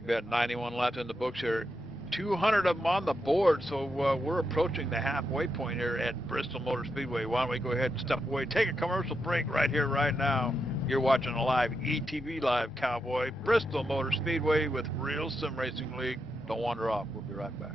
We got 91 laps in the books here. 200 of them on the board, so we're approaching the halfway point here at Bristol Motor Speedway. Why don't we go ahead and step away, take a commercial break right here, right now. You're watching a live ETV Live Cowboy, Bristol Motor Speedway with Real Sim Racing League. Don't wander off. We'll be right back.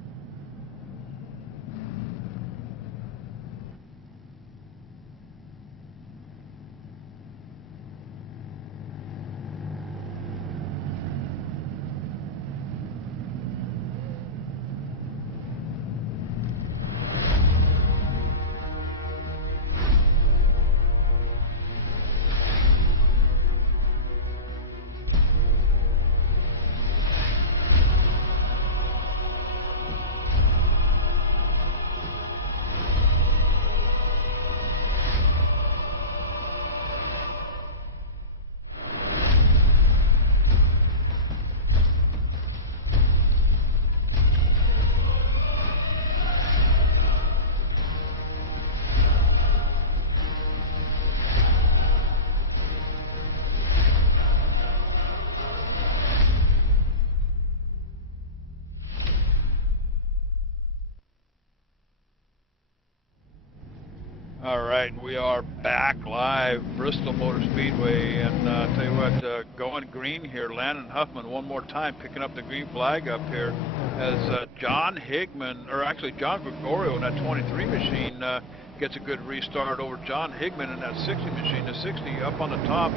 All right, we are back live, Bristol Motor Speedway, and tell you what, going green here, Landon Huffman one more time picking up the green flag up here as John Gregorio in that 23 machine gets a good restart over John Higman in that 60 machine. The 60 up on the top,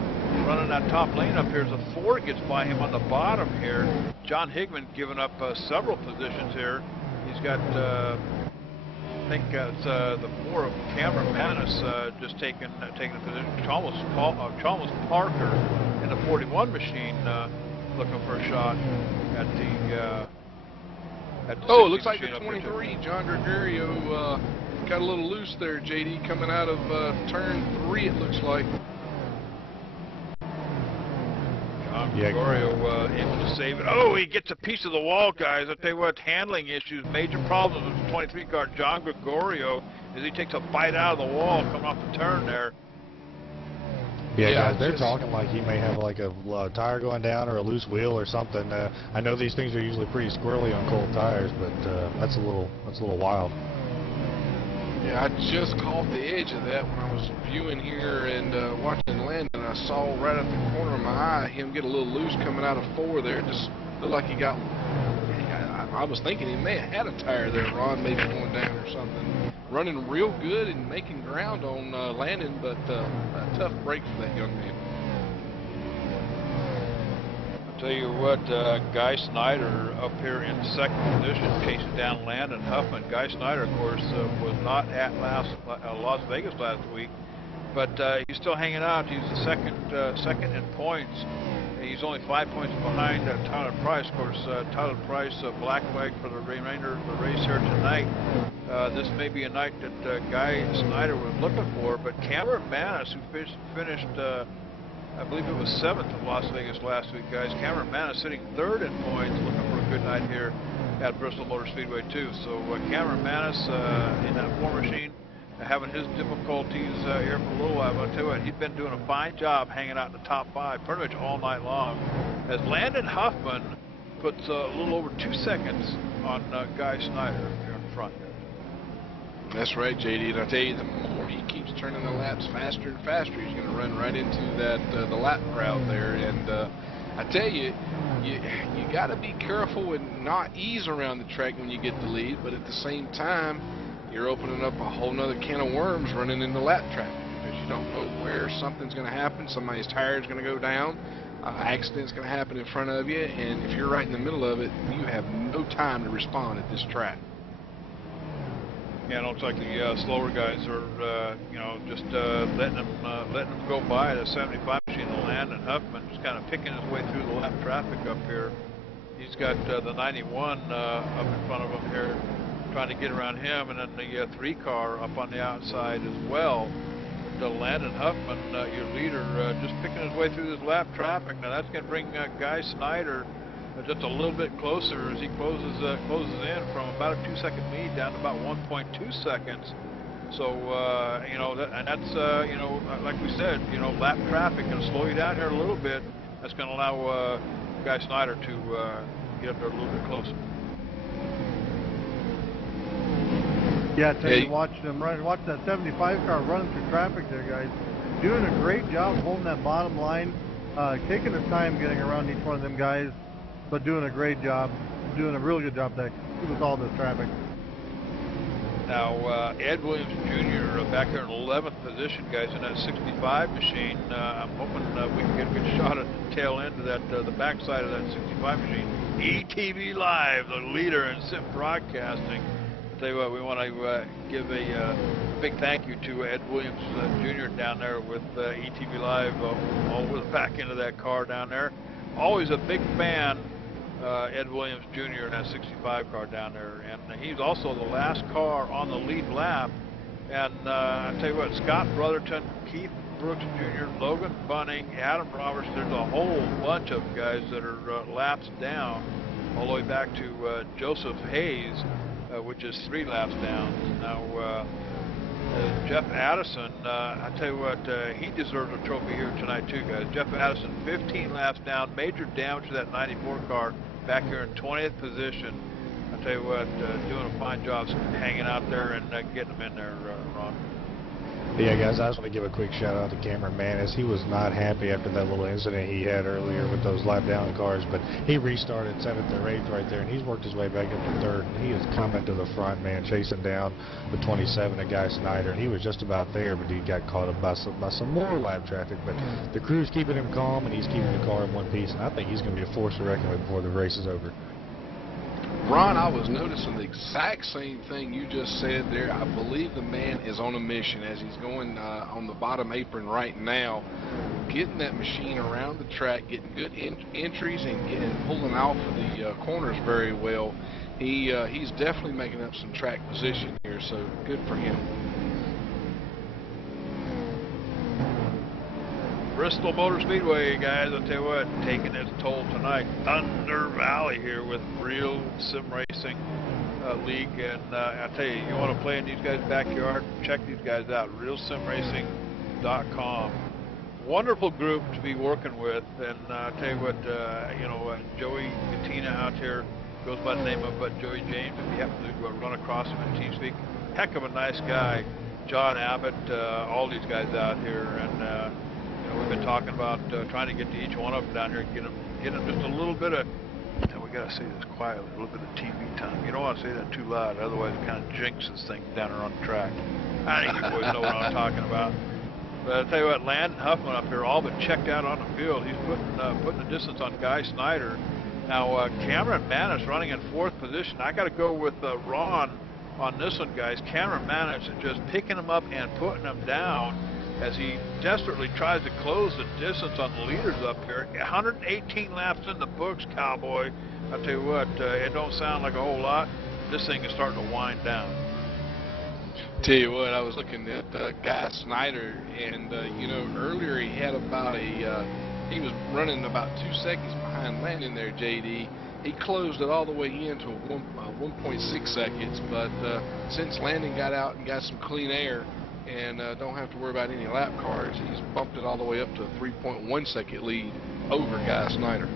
running that top lane up here as a 4 gets by him on the bottom here. John Higman giving up several positions here. He's got I think it's the 4 of Cameron Manis just taking a position. Chalmers Parker in the 41 machine looking for a shot at the. Oh, it looks like the 23, John Gregorio, got a little loose there, JD, coming out of turn 3, it looks like. Gregorio able to save it. Oh, he gets a piece of the wall, guys. I'll tell you what, handling issues, major problems with the 23 car, John Gregorio, as he takes a bite out of the wall coming off the turn there. Yeah, guys, they're talking like he may have like a tire going down or a loose wheel or something. I know these things are usually pretty squirrely on cold tires, but that's a little wild. Yeah, I just caught the edge of that when I was viewing here and watching Landon. I saw right at the corner of my eye him get a little loose coming out of 4 there. It just looked like he got. I was thinking he may have had a tire there, Ron, maybe going down or something. Running real good and making ground on Landon, but a tough break for that young man. Tell you what, Guy Snyder up here in second position, chasing down Landon Huffman. Guy Snyder, of course, was not at Las Vegas last week, but he's still hanging out. He's the second in points. He's only 5 points behind Tyler Price. Of course, Tyler Price, black flag for the remainder of the race here tonight. This may be a night that Guy Snyder was looking for, but Cameron Manis, who finished I believe it was 7th at Las Vegas last week, guys. Cameron Manis sitting 3rd in points, looking for a good night here at Bristol Motor Speedway too. So Cameron Manis in that 4 machine, having his difficulties here for a little while. But I'll tell you what, he's been doing a fine job hanging out in the top 5 pretty much all night long. As Landon Huffman puts a little over 2 seconds on Guy Snyder here in front. That's right, JD. And I tell you, the more he keeps turning the laps faster and faster, he's going to run right into that the lap crowd there. And I tell you, you got to be careful and not ease around the track when you get the lead. But at the same time, you're opening up a whole nother can of worms running into lap traffic, because you don't know where something's going to happen. Somebody's tire is going to go down. Accident's going to happen in front of you, and if you're right in the middle of it, you have no time to respond at this track. Yeah, it looks like the slower guys are, you know, just letting them go by. The 75 machine, the Landon Huffman, just kind of picking his way through the lap traffic up here. He's got the 91 up in front of him here, trying to get around him, and then the 3 car up on the outside as well. The Landon Huffman, your leader, just picking his way through this lap traffic. Now that's going to bring Guy Snyder just a little bit closer as he closes in from about a 2-second lead down to about 1.2 seconds. So you know, that's you know, like we said, you know, lap traffic can slow you down here a little bit. That's going to allow Guy Snyder to get up there a little bit closer. Yeah, I tell you, watch that 75 car running through traffic there, guys. Doing a great job holding that bottom line, taking his time getting around each one of them guys, but doing a great job, doing a really good job there with all this traffic. Now, Ed Williams Jr. Back there in 11th position, guys, in that 65 machine. I'm hoping we can get a good shot at the tail end of that, the backside of that 65 machine. ETV Live, the leader in sim broadcasting. I'll tell you what, we want to give a big thank you to Ed Williams Jr. down there with ETV Live all over the back end of that car down there. Always a big fan, Ed Williams Jr. in that 65 car down there, and he's also the last car on the lead lap. And I tell you what, Scott Brotherton, Keith Brooks Jr., Logan Bunning, Adam Roberts, there's a whole bunch of guys that are laps down, all the way back to Joseph Hayes, which is 3 laps down. Now, Jeff Addison, I tell you what, he deserves a trophy here tonight too, guys. Jeff Addison, 15 laps down, major damage to that 94 car, back here in 20th position. I tell you what, doing a fine job hanging out there and getting them in there, Ron. Yeah, guys, I just want to give a quick shout out to Cameron Manis. He was not happy after that little incident he had earlier with those lap down cars, but he restarted 7th or 8th right there, and he's worked his way back up to 3rd. And he is coming to the front, man, chasing down the 27 of Guy Snyder. And he was just about there, but he got caught up by some more lap traffic. But the crew's keeping him calm, and he's keeping the car in one piece. And I think he's going to be a force to reckon with before the race is over. Ron, I was noticing the exact same thing you just said there. I believe the man is on a mission as he's going on the bottom apron right now, getting that machine around the track, getting good entries and pulling off of the corners very well. He's definitely making up some track position here, so good for him. Bristol Motor Speedway, guys, I'll tell you what, taking its toll tonight. Thunder Valley here with Real Sim Racing League. And I tell you, you want to play in these guys' backyard, check these guys out, realsimracing.com. Wonderful group to be working with. And I tell you what, you know, Joey Katina out here goes by the name of Joey James. If you happen to run across him in TeamSpeak, heck of a nice guy. John Abbott, all these guys out here. And we've been talking about trying to get to each one of them down here and get them just a little bit of, and we got to say this quietly, a little bit of TV time. You don't want to say that too loud, otherwise it kind of jinxes things down there on the track. I think you boys know what I'm talking about. But I tell you what, Landon Huffman up here all but checked out on the field. He's putting the distance on Guy Snyder. Now Cameron Manis running in 4th position. I got to go with Ron on this one, guys. Cameron Manis is just picking him up and putting him down as he desperately tries to close the distance on the leaders up here. 118 laps in the books, Cowboy. I'll tell you what, it don't sound like a whole lot. This thing is starting to wind down. Tell you what, I was looking at Guy Snyder, and you know, earlier he had about he was running about 2 seconds behind Landon there, JD. He closed it all the way into 1.6 seconds, but since Landon got out and got some clean air and don't have to worry about any lap cars, he's bumped it all the way up to a 3.1 second lead over Guy Snyder.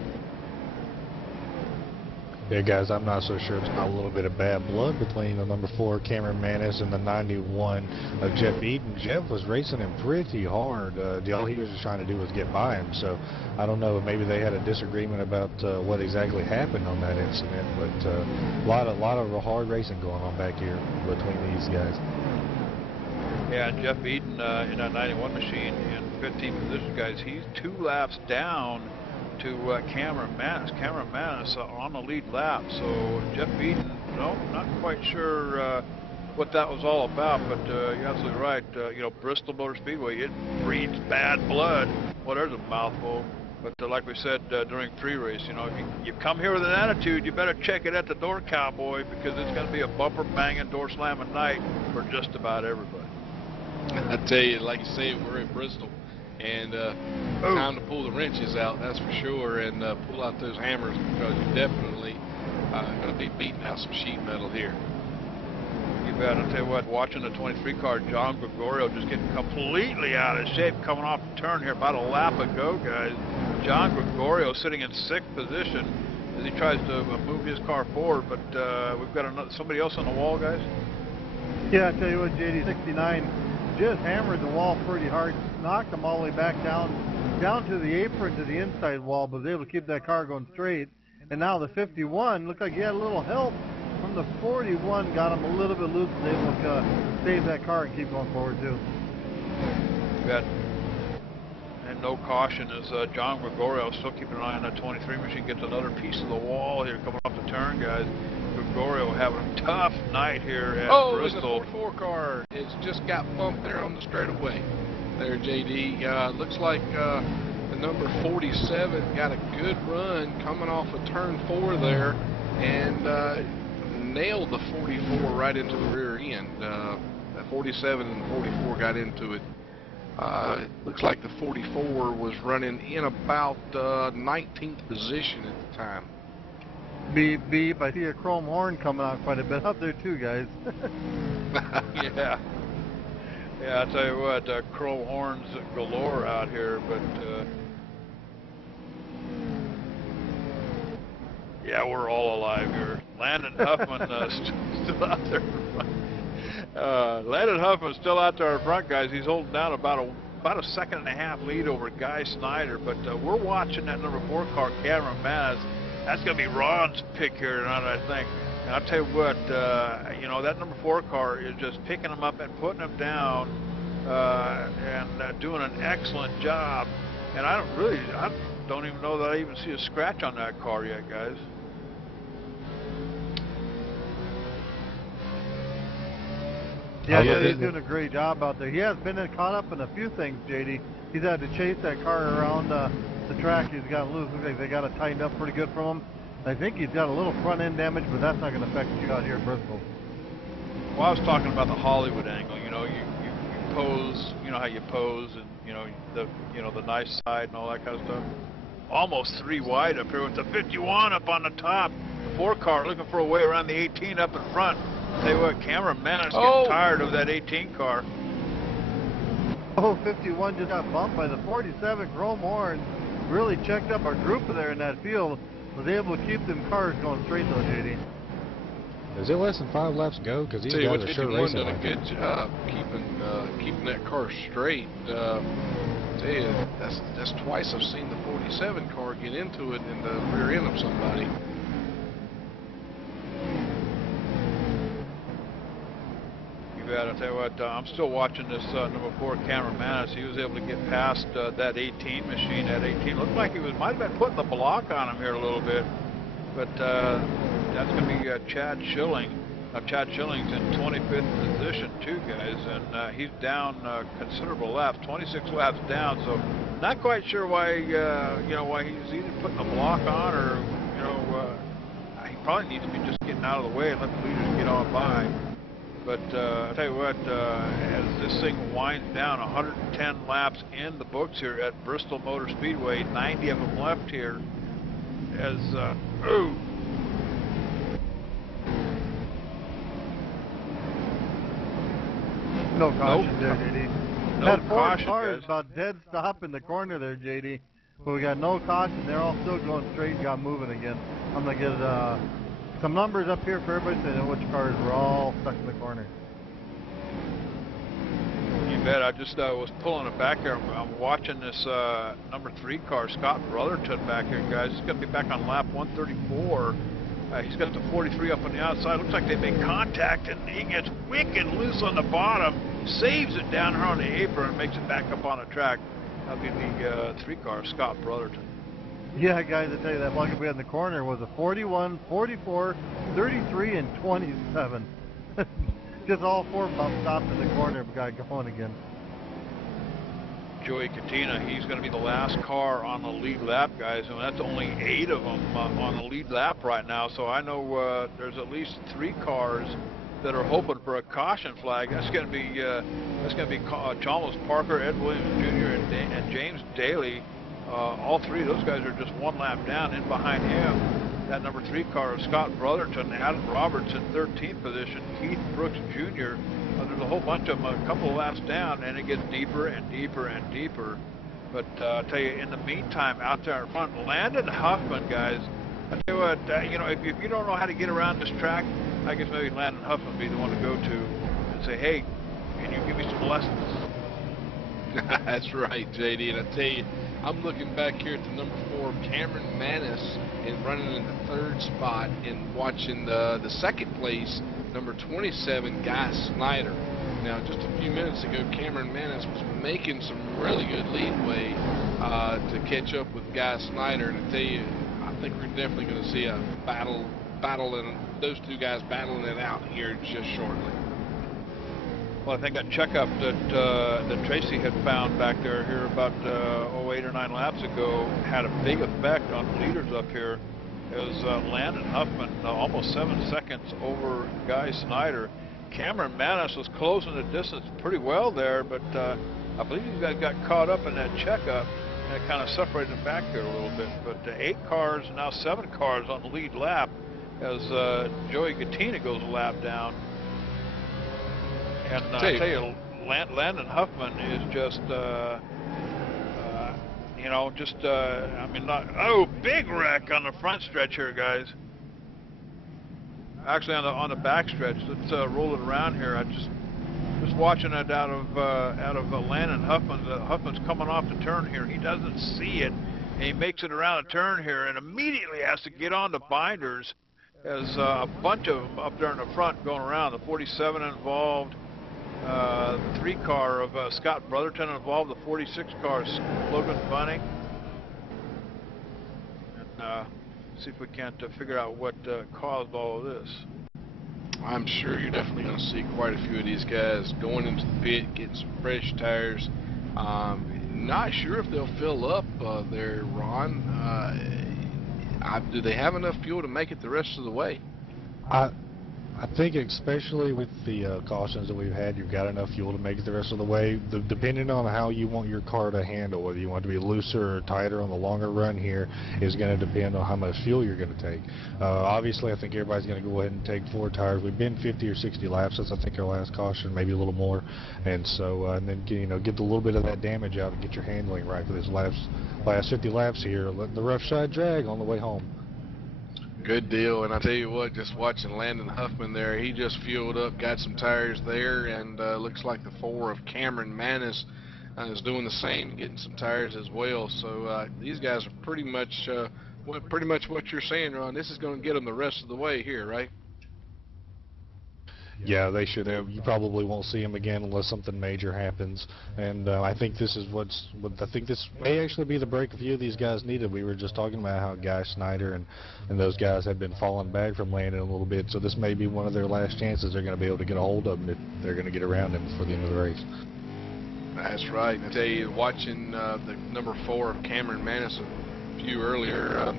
Yeah, guys, I'm not so sure it's not a little bit of bad blood between the number 4 Cameron Manis and the 91 of Jeff Eden. Jeff was racing him pretty hard. All he was just trying to do was get by him. So I don't know, maybe they had a disagreement about what exactly happened on that incident. But a lot of hard racing going on back here between these guys. Yeah, Jeff Eden in a 91 machine in 15th position, guys. He's 2 laps down to Cameron Manis. Cameron Manis on the lead lap. So Jeff Eden, no, not quite sure what that was all about, but you're absolutely right. You know, Bristol Motor Speedway, it breeds bad blood. Well, there's a mouthful. But like we said during pre-race, you know, if you come here with an attitude, you better check it at the door, Cowboy, because it's going to be a bumper banging, door slamming night for just about everybody. I tell you, like you say, we're at Bristol, and time to pull the wrenches out, that's for sure, and pull out those hammers, because you're definitely going to be beating out some sheet metal here. You bet. I'll tell you what, watching the 23 car, John Gregorio just getting completely out of shape coming off the turn here about a lap ago, guys. John Gregorio sitting in 6th position as he tries to move his car forward, but we've got somebody else on the wall, guys. Yeah, I tell you what, JD 69 just hammered the wall pretty hard, knocked them all the way back down to the apron, to the inside wall, but was able to keep that car going straight. And now the 51 looked like he had a little help from the 41, got him a little bit loose, was able to save that car and keep going forward too. You bet. And no caution as John Gregorio still keeping an eye on that 23 machine, gets another piece of the wall here coming off the turn, guys. Gregorio having a tough night here at Bristol. Oh, the 44 car it's just got bumped there on the straightaway. There, JD. Looks like the number 47 got a good run coming off of turn 4 there, and nailed the 44 right into the rear end. That 47 and the 44 got into it. Looks like the 44 was running in about 19th position at the time. Beep, beep. I see a chrome horn coming out quite a bit up there too, guys. Yeah. Yeah, I'll tell you what, chrome horns galore out here, but yeah, we're all alive here. Landon Huffman still out there. Landon Huffman's still out there in front, guys. He's holding down about a second and a half lead over Guy Snyder, but we're watching that number 4 car, Cameron Manis. That's going to be Ron's pick here tonight, I think. And I'll tell you what, you know, that number 4 car is just picking him up and putting him down and doing an excellent job. And I don't even know that I even see a scratch on that car yet, guys. Yeah, he's doing a great job out there. He has been caught up in a few things, JD. He's had to chase that car around the track. He's got loose. Looks like they got it tightened up pretty good from him. I think he's got a little front end damage, but that's not going to affect you out here at Bristol. Well, I was talking about the Hollywood angle. You know, you pose. You know how you pose, and you know the nice side and all that kind of stuff. Almost 3 wide up here with the 51 up on the top. The 4 car looking for a way around the 18 up in front. I'll tell you what, Cameron Manis getting tired of that 18 car. Oh, 51 just got bumped by the 47 chrome horn. Really checked up our group there in that field. Was able to keep them cars going straight though, JD. Is it less than 5 laps to go? Because these guys are sure racing. Done a good job keeping that car straight. Tell you, that's twice I've seen the 47 car get into it in the rear end of somebody. You bet. I'll tell you what, I'm still watching this number 4 Cameron Manis. He was able to get past that 18 machine. That 18 looked like he might have been putting the block on him here a little bit. But that's going to be Chad Schilling. Chad Schilling's in 25th position too, guys, and he's down considerable laps, 26 laps down. So not quite sure why, why he's either putting a block on or, he probably needs to be just getting out of the way and let the leaders get on by. But I'll tell you what, as this thing winds down, 110 laps in the books here at Bristol Motor Speedway, 90 of them left here. As no caution there, JD. No That four caution, car guys. is about dead stop in the corner there, JD. But we got no caution. They're all still going straight and got moving again. I'm going to get some numbers up here for everybody to know which cars were all stuck in the corner. You bet. I just was pulling it back here. I'm watching this number 3 car, Scott Brotherton, back here, guys. He's going to be back on lap 134. He's got the 43 up on the outside. Looks like they make contact, and he gets wicked loose on the bottom, saves it down here on the apron, and makes it back up on the track. That'll be the 3 car, Scott Brotherton. Yeah, guys, I tell you, that bucket we had in the corner was a 41, 44, 33, and 27. Just all 4 bump stopped in the corner and got going again. Joey Katina, he's going to be the last car on the lead lap, guys, and that's only 8 of them on the lead lap right now. So I know there's at least 3 cars that are hoping for a caution flag. That's going to be Chalmers Parker, Ed Williams Jr., and James Daly. All 3 of those guys are just 1 lap down. In behind him, that number 3 car is Scott Brotherton, Adam Roberts in 13th position, Keith Brooks Jr. There's a whole bunch of them, a couple of laps down, and it gets deeper and deeper and deeper. But I'll tell you, in the meantime, out there in front, Landon Huffman, guys, I'll tell you what, if you don't know how to get around this track, I guess maybe Landon Huffman would be the one to go to and say, hey, can you give me some lessons? That's right, JD, and I tell you, I'm looking back here at the number 4, Cameron Manis, and running in the 3rd spot, and watching the 2nd place, number 27, Guy Snyder. Now, just a few minutes ago, Cameron Manis was making some really good leadway to catch up with Guy Snyder, and I tell you, I think we're definitely going to see a battle, and those 2 guys battling it out here just shortly. Well, I think that checkup that Tracy had found back there here about 8 or 9 laps ago had a big effect on the leaders up here. It was Landon Huffman almost 7 seconds over Guy Snyder. Cameron Manis was closing the distance pretty well there, but I believe you guys got caught up in that checkup, and it kind of separated them back there a little bit. But 8 cars, now 7 cars on the lead lap as Joey Gattina goes a lap down. And I tell you, Landon Huffman is just, big wreck on the front stretch here, guys. Actually, on the back stretch. Let's roll it around here. I just watching it out of Landon Huffman. Huffman's coming off the turn here. He doesn't see it, and he makes it around a turn here, and immediately has to get on the binders. There's a bunch of them up there in the front going around. The 47 involved. The 3 car of Scott Brotherton involved, the 46 car Logan Bunning. And see if we can't figure out what caused all of this. I'm sure you're definitely going to see quite a few of these guys going into the pit, getting some fresh tires. Not sure if they'll fill up there, Ron. Do they have enough fuel to make it the rest of the way? I think especially with the cautions that we've had, you've got enough fuel to make it the rest of the way. Depending on how you want your car to handle, whether you want it to be looser or tighter on the longer run here, is going to depend on how much fuel you're going to take. Obviously, I think everybody's going to go ahead and take 4 tires. We've been 50 or 60 laps since I think our last caution, maybe a little more. And so, and then get a little bit of that damage out and get your handling right for this last 50 laps here. Let the rough side drag on the way home. Good deal, and I tell you what, just watching Landon Huffman there, he just fueled up, got some tires there, and looks like the 4 of Cameron Manis is doing the same, getting some tires as well. So these guys are pretty much what you're saying, Ron. This is going to get them the rest of the way here, right? Yeah, they should have. You probably won't see him again unless something major happens. And I think this is what I think this may actually be the break a few of these guys needed. We were just talking about how Guy Snyder and those guys had been falling back from landing a little bit. So this may be one of their last chances they're going to be able to get a hold of him if they're going to get around him before the end of the race. That's right. I tell you, watching the number 4 of Cameron Manis a few earlier,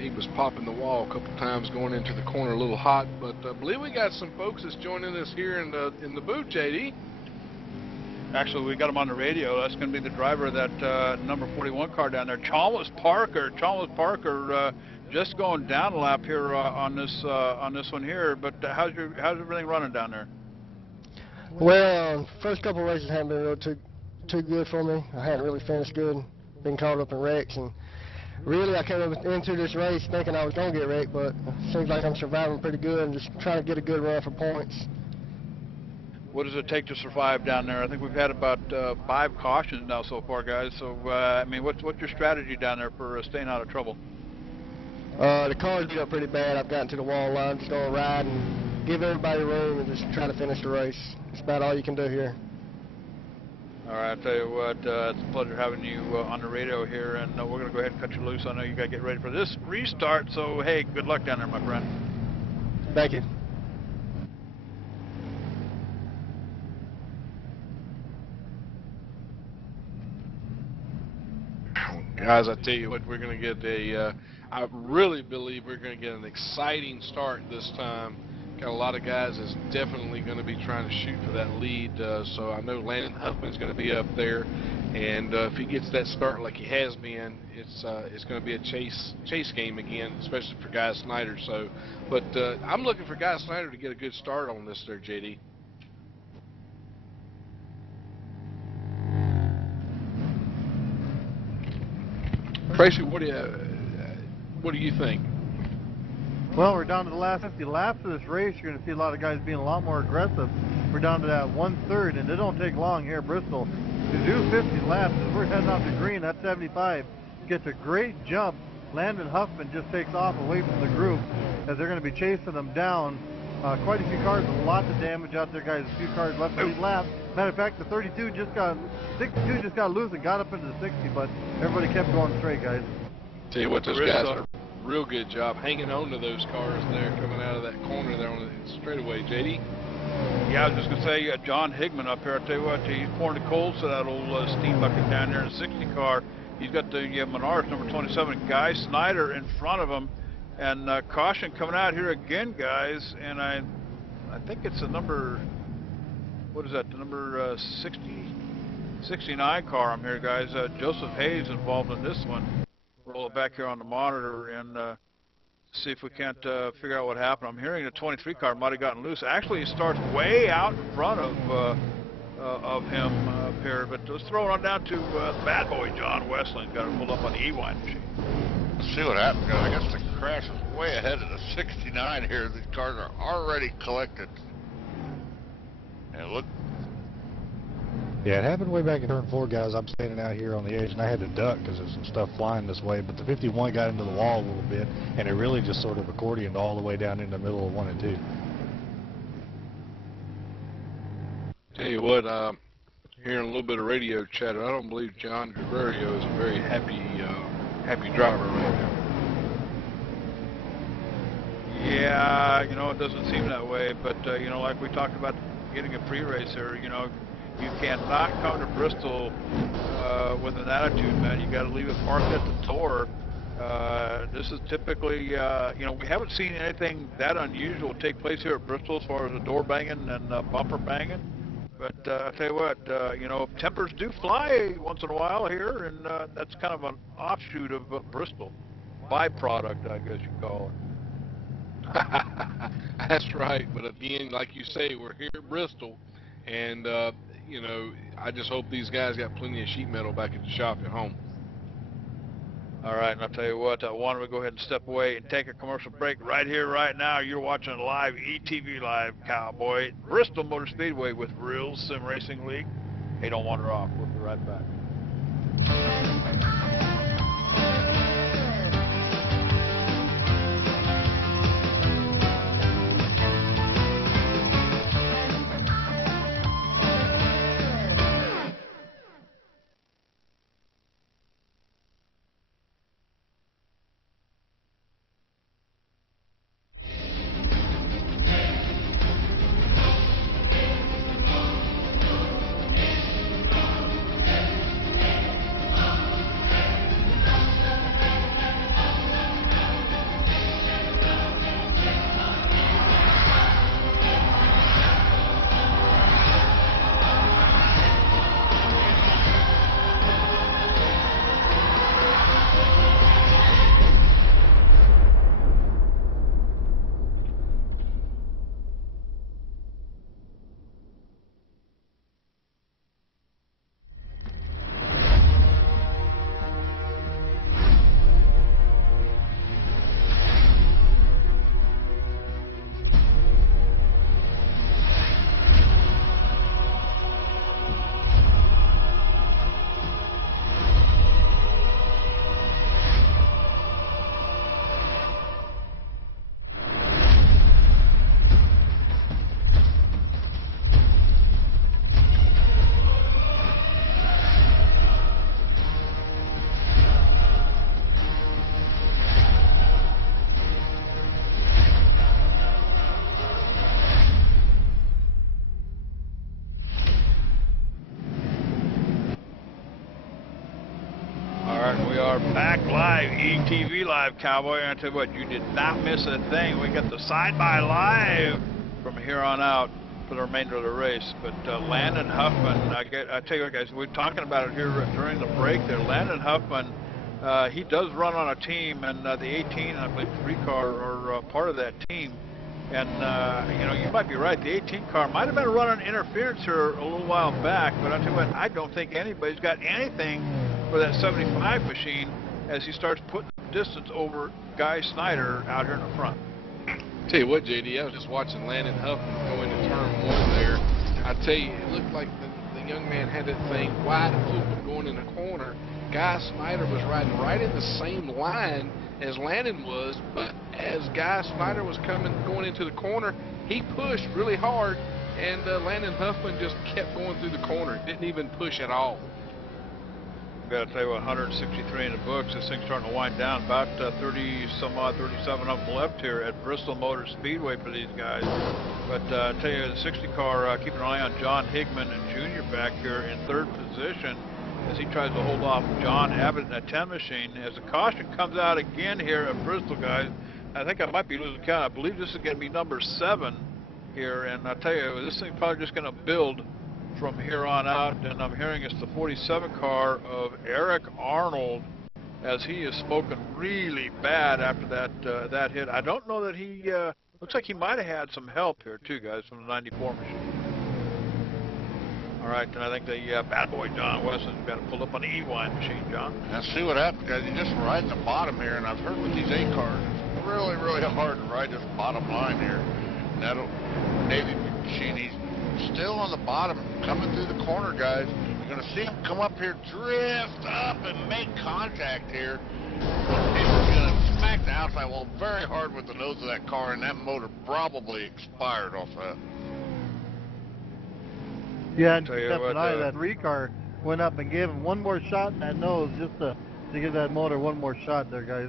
he was popping the wall a couple times going into the corner a little hot. But I believe we got some folks that's joining us here in the booth, JD. Actually, we got him on the radio. That's going to be the driver of that number 41 car down there, Chalmers Parker. Chalmers Parker just going down a lap here on this one here. But how's everything running down there? Well, first couple of races haven't been real too good for me. I hadn't really finished good, been caught up in wrecks, and really I came into this race thinking I was going to get wrecked, but it seems like I'm surviving pretty good and just trying to get a good run for points. What does it take to survive down there? I think we've had about 5 cautions now so far, guys. So, I mean, what's your strategy down there for staying out of trouble? The car's beat up pretty bad. I've gotten to the wall line, just going to ride and give everybody room and just try to finish the race. That's about all you can do here. All right, I'll tell you what, it's a pleasure having you on the radio here, and we're going to go ahead and cut you loose. I know you got to get ready for this restart, so, hey, good luck down there, my friend. Thank you. Guys, I tell you what, we're going to get I really believe we're going to get an exciting start this time. Got a lot of guys that's definitely going to be trying to shoot for that lead, so I know Landon Huffman's going to be up there, and if he gets that start like he has been, it's going to be a chase game again, especially for Guy Snyder. So, but I'm looking for Guy Snyder to get a good start on this there, JD. Tracy, what do you think? Well, we're down to the last 50 laps of this race. You're going to see a lot of guys being a lot more aggressive. We're down to that 1/3, and it don't take long here at Bristol. To do 50 laps, as we're heading off the green, that 75 gets a great jump. Landon Huffman just takes off away from the group as they're going to be chasing them down. Quite a few cars with lots of damage out there, guys. A few cars left to lead lap. Matter of fact, the 62 just got loose and got up into the 60, but everybody kept going straight, guys. Tell you what, those guys are real good job hanging on to those cars there coming out of that corner there on the straightaway. JD? Yeah, I was just going to say, John Higman up here, I tell you what, he's pouring the coals to that old steam bucket down there in the 60 car. He's got the Menards number 27, Guy Snyder in front of him. And caution coming out here again, guys. And I think it's the number, what is that, the number 69 car I'm here, guys. Joseph Hayes involved in this one. Roll it back here on the monitor and see if we can't figure out what happened. I'm hearing the 23 car might have gotten loose. Actually, it starts way out in front of him up here. But let's throw it on down to bad boy John Westling. Got it pulled up on the E-Wine machine. Let's see what happened. I guess the crash is way ahead of the 69 here. These cars are already collected. And look. Yeah, it happened way back in turn 4, guys. I'm standing out here on the edge, and I had to duck because there's some stuff flying this way. But the 51 got into the wall a little bit, and it really just sort of accordioned all the way down in the middle of 1 and 2. Tell you what, hearing a little bit of radio chatter, I don't believe John Gregorio is a very happy driver right now. Yeah, you know, it doesn't seem that way. But, you know, like we talked about getting a pre-race here, you know, you cannot come to Bristol with an attitude, man. You got to leave it parked at the door. This is typically, you know, we haven't seen anything that unusual take place here at Bristol as far as the door banging and bumper banging. But I tell you what, you know, tempers do fly once in a while here, and that's kind of an offshoot of Bristol, byproduct, I guess you call it. That's right. But again, like you say, we're here at Bristol, and you know, I just hope these guys got plenty of sheet metal back at the shop at home. All right, and I'll tell you what, I want to go ahead and step away and take a commercial break right here, right now. You're watching live, ETV Live, Cowboy, Bristol Motor Speedway with Real Sim Racing League. Hey, don't wander off. We'll be right back. ETV Live, Cowboy. And I tell you what, you did not miss a thing. We got the side-by live from here on out for the remainder of the race. But Landon Huffman, I tell you what, guys, we're talking about it here during the break there. Landon Huffman, he does run on a team, and the 18 and I believe 3 car are part of that team. And, you know, you might be right. The 18 car might have been running interference here a little while back, but I tell you what, I don't think anybody's got anything for that 75 machine as he starts putting distance over Guy Snyder out here in the front. Tell you what, JD, I was just watching Landon Huffman go into turn 1 there. I tell you, it looked like the young man had that thing wide open going in the corner. Guy Snyder was riding right in the same line as Landon was, but as Guy Snyder was going into the corner, he pushed really hard, and Landon Huffman just kept going through the corner. Didn't even push at all. Got to tell you what, 163 in the books. This thing's starting to wind down. About 30-some-odd, 37 up left here at Bristol Motor Speedway for these guys. But I tell you, the 60 car, keep an eye on John Higman Jr. back here in 3rd position as he tries to hold off John Abbott in that 10 machine. As the caution comes out again here at Bristol, guys, I think I might be losing count. I believe this is going to be number 7 here. And I tell you, this thing's probably just going to build from here on out, and I'm hearing it's the 47 car of Eric Arnold as he is smoking really bad after that hit. I don't know that he looks like he might have had some help here too, guys, from the 94 machine. All right, and I think the bad boy John Weston's got to pull up on the E-Wine machine, John. Now see what happens, guys. He's just riding the bottom here, and I've heard with these 8 cars, it's really, really hard to ride this bottom line here. And that Navy machine, he's still on the bottom, coming through the corner, guys. You're going to see him come up here, drift up, and make contact here. He's going to smack the outside wall very hard with the nose of that car, and that motor probably expired off that. Yeah, and Tell you kept what, an eye. That Recar went up and gave him one more shot in that nose just to give that motor one more shot there, guys.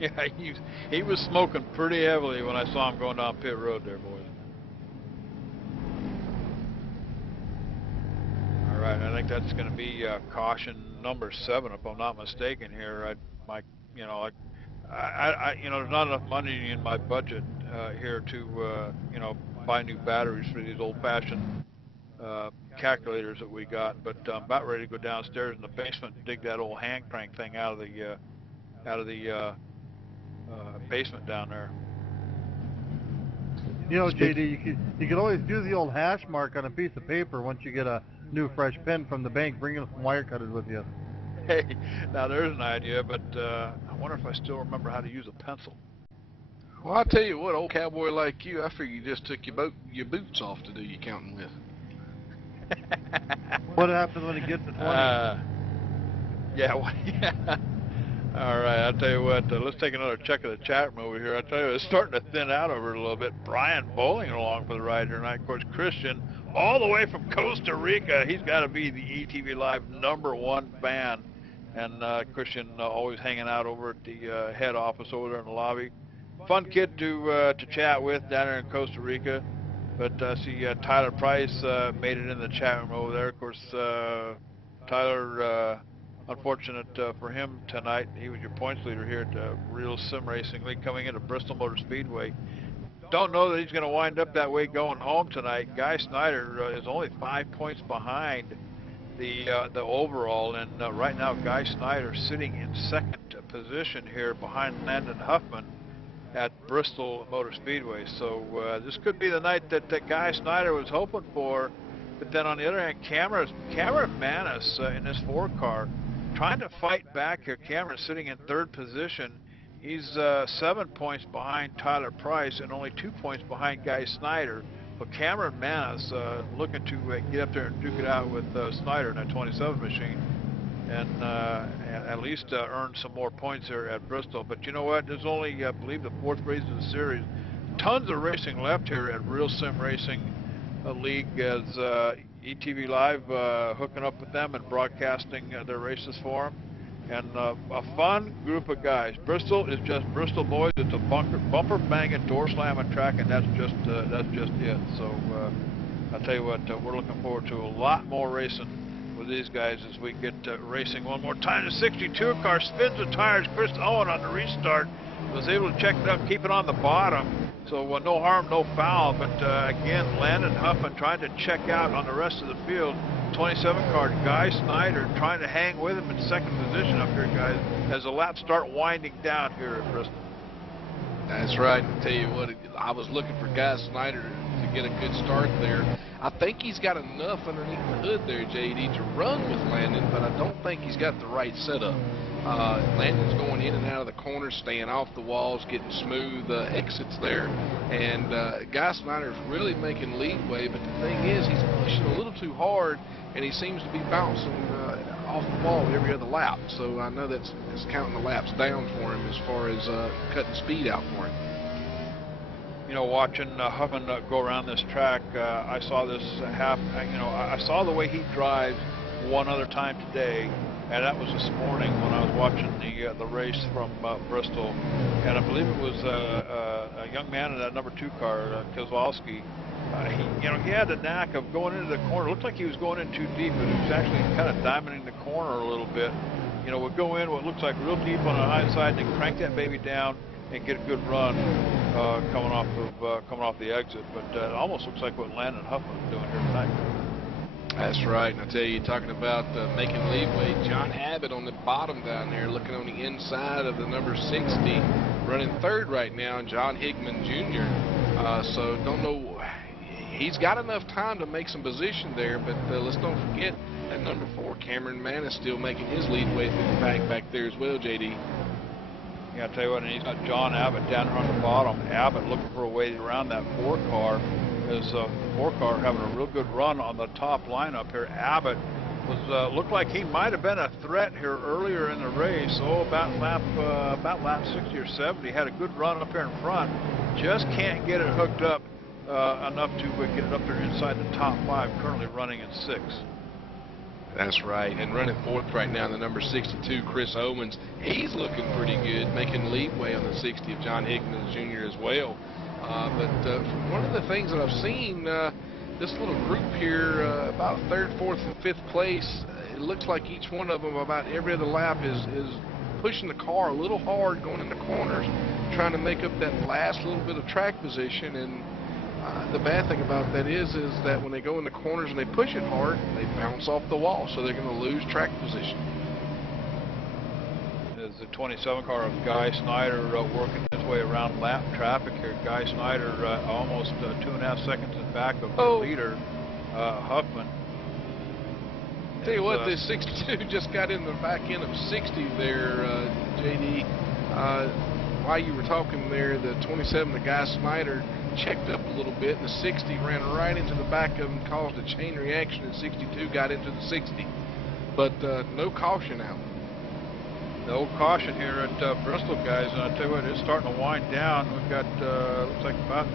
Yeah, he was smoking pretty heavily when I saw him going down pit road there, boys. All right, I think that's going to be caution number 7, if I'm not mistaken here. You know, there's not enough money in my budget here to, you know, buy new batteries for these old-fashioned calculators that we got. But I'm about ready to go downstairs in the basement and dig that old hand crank thing out of the basement down there. You know, JD, you could always do the old hash mark on a piece of paper once you get a new fresh pen from the bank. Bring in some wire cutters with you. Hey, now there's an idea, but I wonder if I still remember how to use a pencil. Well, I'll tell you what, old cowboy like you, I figure you just took your boots off to do your counting with. What happens when it gets to 20? Yeah, well, yeah. All right, I'll tell you what, let's take another check of the chat room over here. I'll tell you, it's starting to thin out over it a little bit. Brian Bowling along for the ride tonight. Of course, Christian, all the way from Costa Rica. He's got to be the ETV Live #1 fan. And Christian always hanging out over at the head office over there in the lobby. Fun kid to chat with down there in Costa Rica. But see, Tyler Price made it in the chat room over there. Of course, Tyler, unfortunate for him tonight. He was your points leader here at Real Sim Racing League coming into Bristol Motor Speedway. Don't know that he's going to wind up that way going home tonight. Guy Snyder is only 5 points behind the overall, and right now Guy Snyder sitting in 2nd position here behind Landon Huffman at Bristol Motor Speedway. So this could be the night that Guy Snyder was hoping for. But then on the other hand, Cameron Manis in this 4 car trying to fight back here. Cameron sitting in 3rd position. He's 7 points behind Tyler Price and only 2 points behind Guy Snyder. But Cameron Manis looking to get up there and duke it out with Snyder in that 27 machine, and at least earn some more points here at Bristol. But you know what? There's only, I believe, the 4th race of the series. Tons of racing left here at Real Sim Racing League as ETV Live hooking up with them and broadcasting their races for them. And a fun group of guys. Bristol is just Bristol boys. It's a bumper banging, door slamming track, and that's just it. So I'll tell you what, we're looking forward to a lot more racing with these guys as we get racing one more time. The 62 car spins the tires. Chris Owen on the restart was able to check it up, keep it on the bottom. So no harm, no foul. But again, Landon Huffman trying to check out on the rest of the field. 27 car Guy Snyder trying to hang with him in second position up here, guys, as the laps start winding down here at Bristol. That's right. I tell you what, I was looking for Guy Snyder to get a good start there. I think he's got enough underneath the hood there, JD, to run with Landon, but I don't think he's got the right setup. Landon's going in and out of the corners, staying off the walls, getting smooth exits there. And Guy Snyder's really making leadway, but the thing is, he's pushing a little too hard, and he seems to be bouncing off the wall every other lap. So I know that's counting the laps down for him as far as cutting speed out for him. You know, watching Huffman go around this track, I saw this I saw the way he drives one other time today, and that was this morning when I was watching the race from Bristol, and I believe it was a young man in that number 2 car, Kozlowski. He had the knack of going into the corner. It looked like he was going in too deep, but he was actually kind of diamonding the corner a little bit. Would go in what looks like real deep on the high side, and then crank that baby down and get a good run coming off the exit. But it almost looks like what Landon Huffman is doing here tonight. That's right, and I tell you, talking about making leeway, John Abbott on the bottom down there, looking on the inside of the number 60, running third right now, and John Hickman Jr. So don't know, he's got enough time to make some position there, but let's don't forget that number 4, Cameron Mann, is still making his leadway through the pack back there as well, JD. Yeah, I'll tell you what, and he's got John Abbott down here on the bottom. Abbott looking for a way around that 4 car. Is 4 car having a real good run on the top lineup here. Abbott was looked like he might have been a threat here earlier in the race. About lap 60 or 70, had a good run up here in front. Just can't get it hooked up enough to get it up there inside the top 5. Currently running in 6th. That's right, and running 4th right now, the number 62, Chris Owens. He's looking pretty good, making leadway on the 60 of John Hickman Jr. as well. But one of the things that I've seen, this little group here, about 3rd, 4th, and 5th place, it looks like each one of them about every other lap is pushing the car a little hard going in the corners, trying to make up that last little bit of track position. And the bad thing about that is that when they go in the corners and they push it hard, they bounce off the wall, so they're going to lose track position. Is the 27 car of Guy Snyder working his way around lap traffic here. Guy Snyder almost 2.5 seconds in back of the leader, Huffman. Tell you what, this 62 just got in the back end of 60 there, JD. While you were talking there, the 27, the Guy Snyder, checked up a little bit, and the 60 ran right into the back of him, caused a chain reaction, and 62 got into the 60. But no caution out. No caution here at Bristol, guys, and I tell you what, it's starting to wind down. We've got looks like about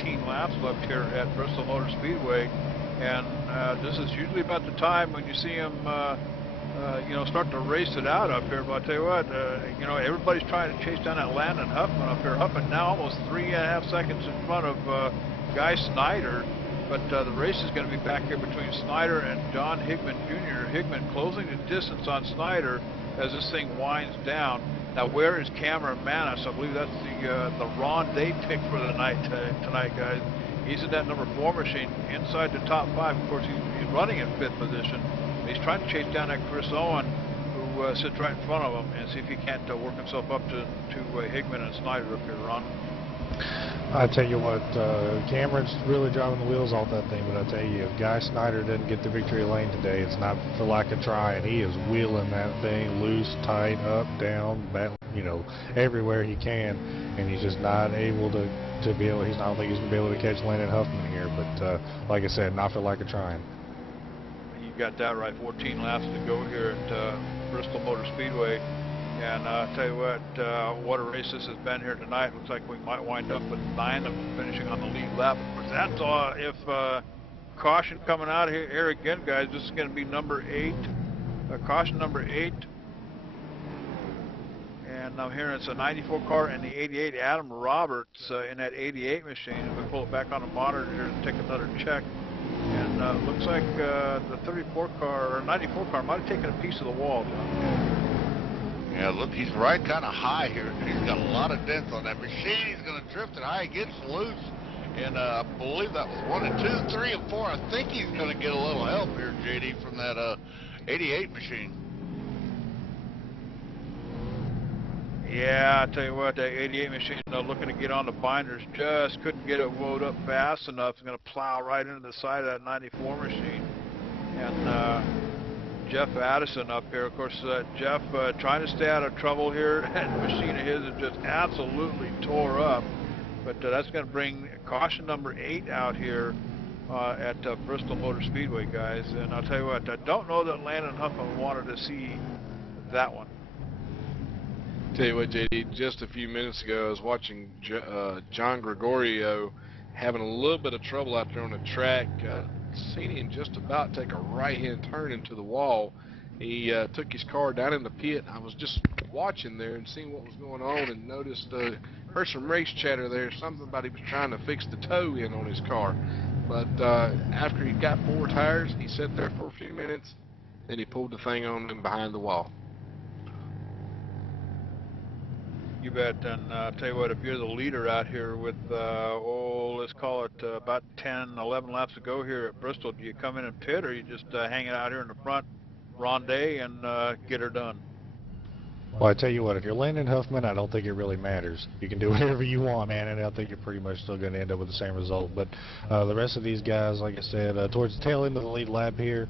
18 laps left here at Bristol Motor Speedway, and this is usually about the time when you see them, start to race it out up here. But I tell you what, everybody's trying to chase down that Landon Huffman up here. Huffman now almost 3.5 seconds in front of Guy Snyder. But the race is going to be back here between Snyder and John Hickman Jr. Hickman closing the distance on Snyder as this thing winds down. Now, where is Cameron Manis? I believe that's the Ron Day pick for the night tonight, guys. He's in that number 4 machine inside the top 5. Of course, he's running in 5th position. He's trying to chase down that Chris Owen, who sits right in front of him, and see if he can't work himself up to Hickman and Snyder up here, Ron. I tell you what, Cameron's really driving the wheels off that thing, but I tell you, if Guy Snyder didn't get the victory lane today, it's not for lack of trying. He is wheeling that thing loose, tight, up, down, back, everywhere he can, and he's just not able to be able. I don't think he's going to be able to catch Landon Huffman here, but like I said, not for lack of trying. You got that right. 14 laps to go here at Bristol Motor Speedway. And I'll tell you what a race this has been here tonight. Looks like we might wind up with 9 of them finishing on the lead lap. Of course, that's if caution coming out of here again, guys. This is going to be number 8. Caution number 8. And I'm hearing it's a 94 car and the 88 Adam Roberts in that 88 machine. If we pull it back on the monitor here and take another check. And looks like the 34 car or 94 car might have taken a piece of the wall, John. Yeah, look, he's right kind of high here. He's got a lot of dents on that machine. He's going to drift it high. He gets loose. And I believe that was 1 and 2, 3 and 4. I think he's going to get a little help here, JD, from that 88 machine. Yeah, I tell you what, that 88 machine looking to get on the binders, just couldn't get it wound up fast enough. It's going to plow right into the side of that 94 machine. And Jeff Addison up here, of course, Jeff trying to stay out of trouble here. That machine of his is just absolutely tore up. But that's going to bring caution number 8 out here at Bristol Motor Speedway, guys. And I'll tell you what, I don't know that Landon Huffman wanted to see that one. Tell you what, JD, just a few minutes ago I was watching John Gregorio having a little bit of trouble out there on the track. Seen him just about take a right-hand turn into the wall. He took his car down in the pit. I was just watching there and seeing what was going on and noticed, heard some race chatter there, something about he was trying to fix the toe in on his car. But after he got 4 tires, he sat there for a few minutes, then he pulled the thing on him behind the wall. You bet. And I'll tell you what, if you're the leader out here with, let's call it about 10, 11 laps to go here at Bristol, do you come in and pit, or you just hang it out here in the front, ronde, and get her done? Well, I tell you what, if you're Landon Huffman, I don't think it really matters. You can do whatever you want, man, and I think you're pretty much still going to end up with the same result. But the rest of these guys, like I said, towards the tail end of the lead lap here,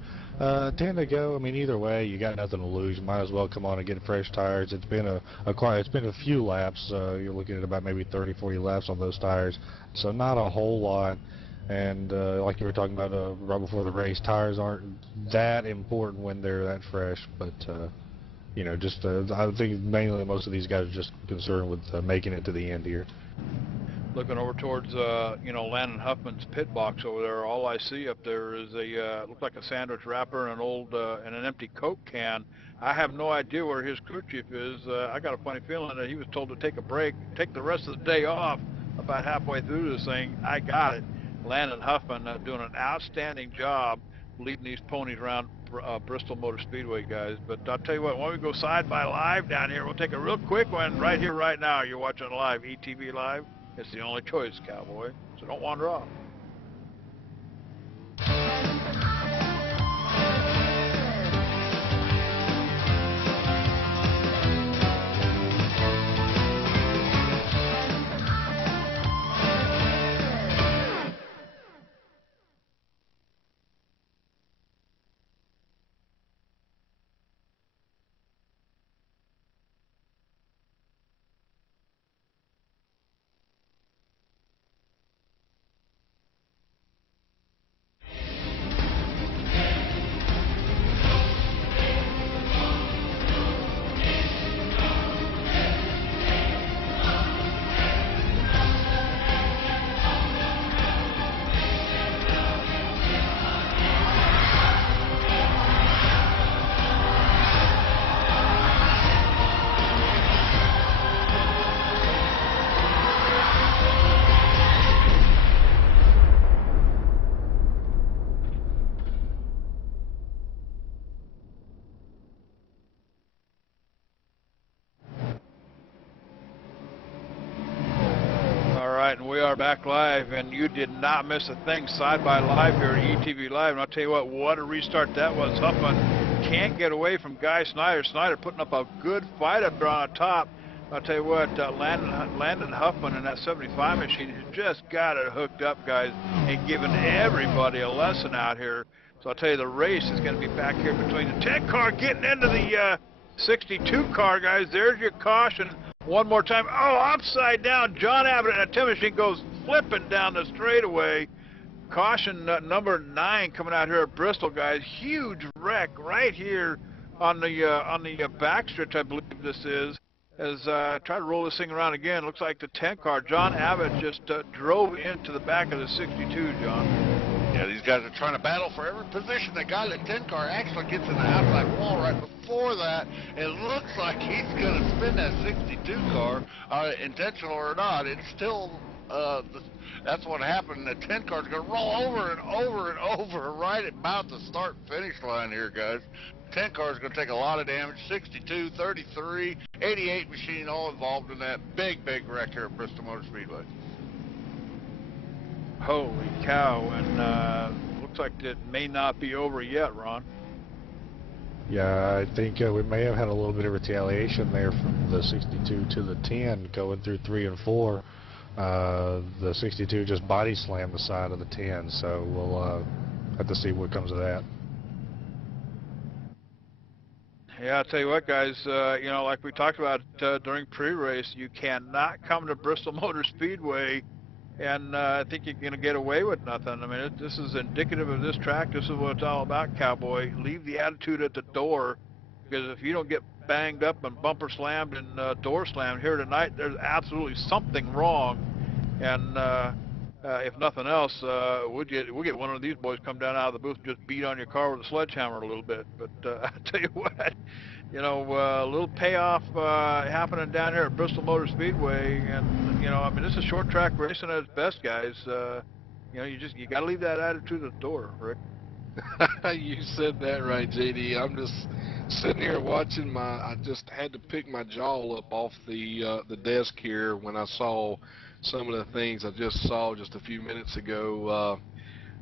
tend to go. I mean, either way, you got nothing to lose. You might as well come on and get fresh tires. It's been a few laps. You're looking at about maybe 30, 40 laps on those tires, so not a whole lot. And like you were talking about right before the race, tires aren't that important when they're that fresh, but. You know, just I think mainly most of these guys are just concerned with making it to the end here. Looking over towards, you know, Landon Huffman's pit box over there, all I see up there is a, looks like a sandwich wrapper and an old, and an empty Coke can. I have no idea where his crew chief is. I got a funny feeling that he was told to take a break, take the rest of the day off. About halfway through this thing, I got it. Landon Huffman doing an outstanding job leading these ponies around Bristol Motor Speedway, guys. But I'll tell you what, why don't we go side by live down here? We'll take a real quick one right here, right now. You're watching live, ETV Live. It's the only choice, cowboy. So don't wander off. And we are back live, and you did not miss a thing. Side by live here at ETV Live, and I'll tell you what a restart that was. Huffman can't get away from Guy Snyder. Snyder putting up a good fight up there on top. I'll tell you what, Landon Huffman in that 75 machine has just got it hooked up, guys, and giving everybody a lesson out here. So I'll tell you, the race is going to be back here between the 10 car getting into the 62 car, guys. There's your caution. One more time. Oh, upside down. John Abbott in a 10 machine goes flipping down the straightaway. Caution number 9 coming out here at Bristol, guys. Huge wreck right here on the backstretch, I believe this is. As try to roll this thing around again. Looks like the 10 car. John Abbott just drove into the back of the 62, John. Yeah, these guys are trying to battle for every position. The guy, that 10 car, actually gets in the outside wall right before that. It looks like he's going to spin that 62 car, intentional or not. It's still That's what happened. The 10 car's going to roll over and over and over right about the start-finish line here, guys. 10 car's going to take a lot of damage. 62, 33, 88 machine all involved in that big wreck here at Bristol Motor Speedway. Holy cow, and looks like it may not be over yet, Ron. Yeah, I think we may have had a little bit of retaliation there from the 62 to the 10 going through 3 and 4. The 62 just body slammed the side of the 10, so we'll have to see what comes of that. Yeah, I'll tell you what, guys, you know, like we talked about during pre-race, you cannot come to Bristol Motor Speedway and think you're going to get away with nothing. I mean, this is indicative of this track. This is what it's all about, Cowboy. Leave the attitude at the door, because if you don't get banged up and bumper slammed and door slammed here tonight, there's absolutely something wrong. And if nothing else, we'll get one of these boys come down out of the booth and just beat on your car with a sledgehammer a little bit. But I tell you what, you know, a little payoff happening down here at Bristol Motor Speedway, and you know, I mean, this is short track racing at its best, guys. You know, you got to leave that attitude at the door, Rick. You said that right, JD. I'm just sitting here watching I just had to pick my jaw up off the desk here when I saw some of the things I just saw just a few minutes ago.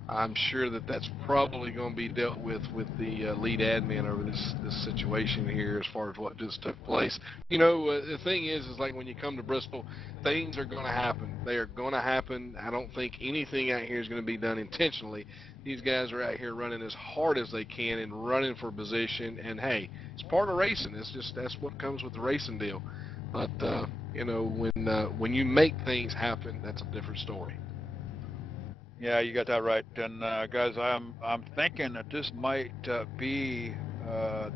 I'm sure that's probably going to be dealt with the lead admin over this situation here as far as what just took place. You know, the thing is like when you come to Bristol, things are going to happen. They are going to happen. I don't think anything out here is going to be done intentionally. These guys are out here running as hard as they can and running for position. And hey, it's part of racing. That's what comes with the racing deal. But you know, when you make things happen, that's a different story. Yeah, you got that right. And guys, I'm thinking that this might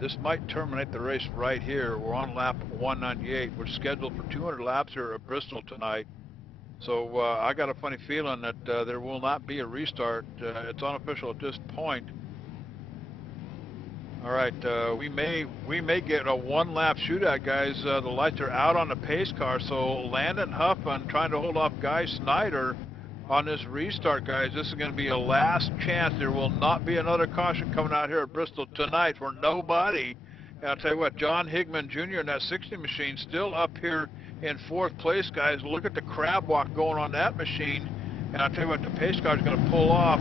this might terminate the race right here. We're on lap 198. We're scheduled for 200 laps here at Bristol tonight. So I got a funny feeling that there will not be a restart. It's unofficial at this point. All right, we may get a one-lap shootout, guys. The lights are out on the pace car, so Landon Huffman trying to hold off Guy Snyder on this restart, guys. This is going to be a last chance. There will not be another caution coming out here at Bristol tonight for nobody. And I'll tell you what, John Higman Jr. in that 60 machine still up here in 4th place, guys. Look at the crab walk going on that machine. And I'll tell you what, the pace car is going to pull off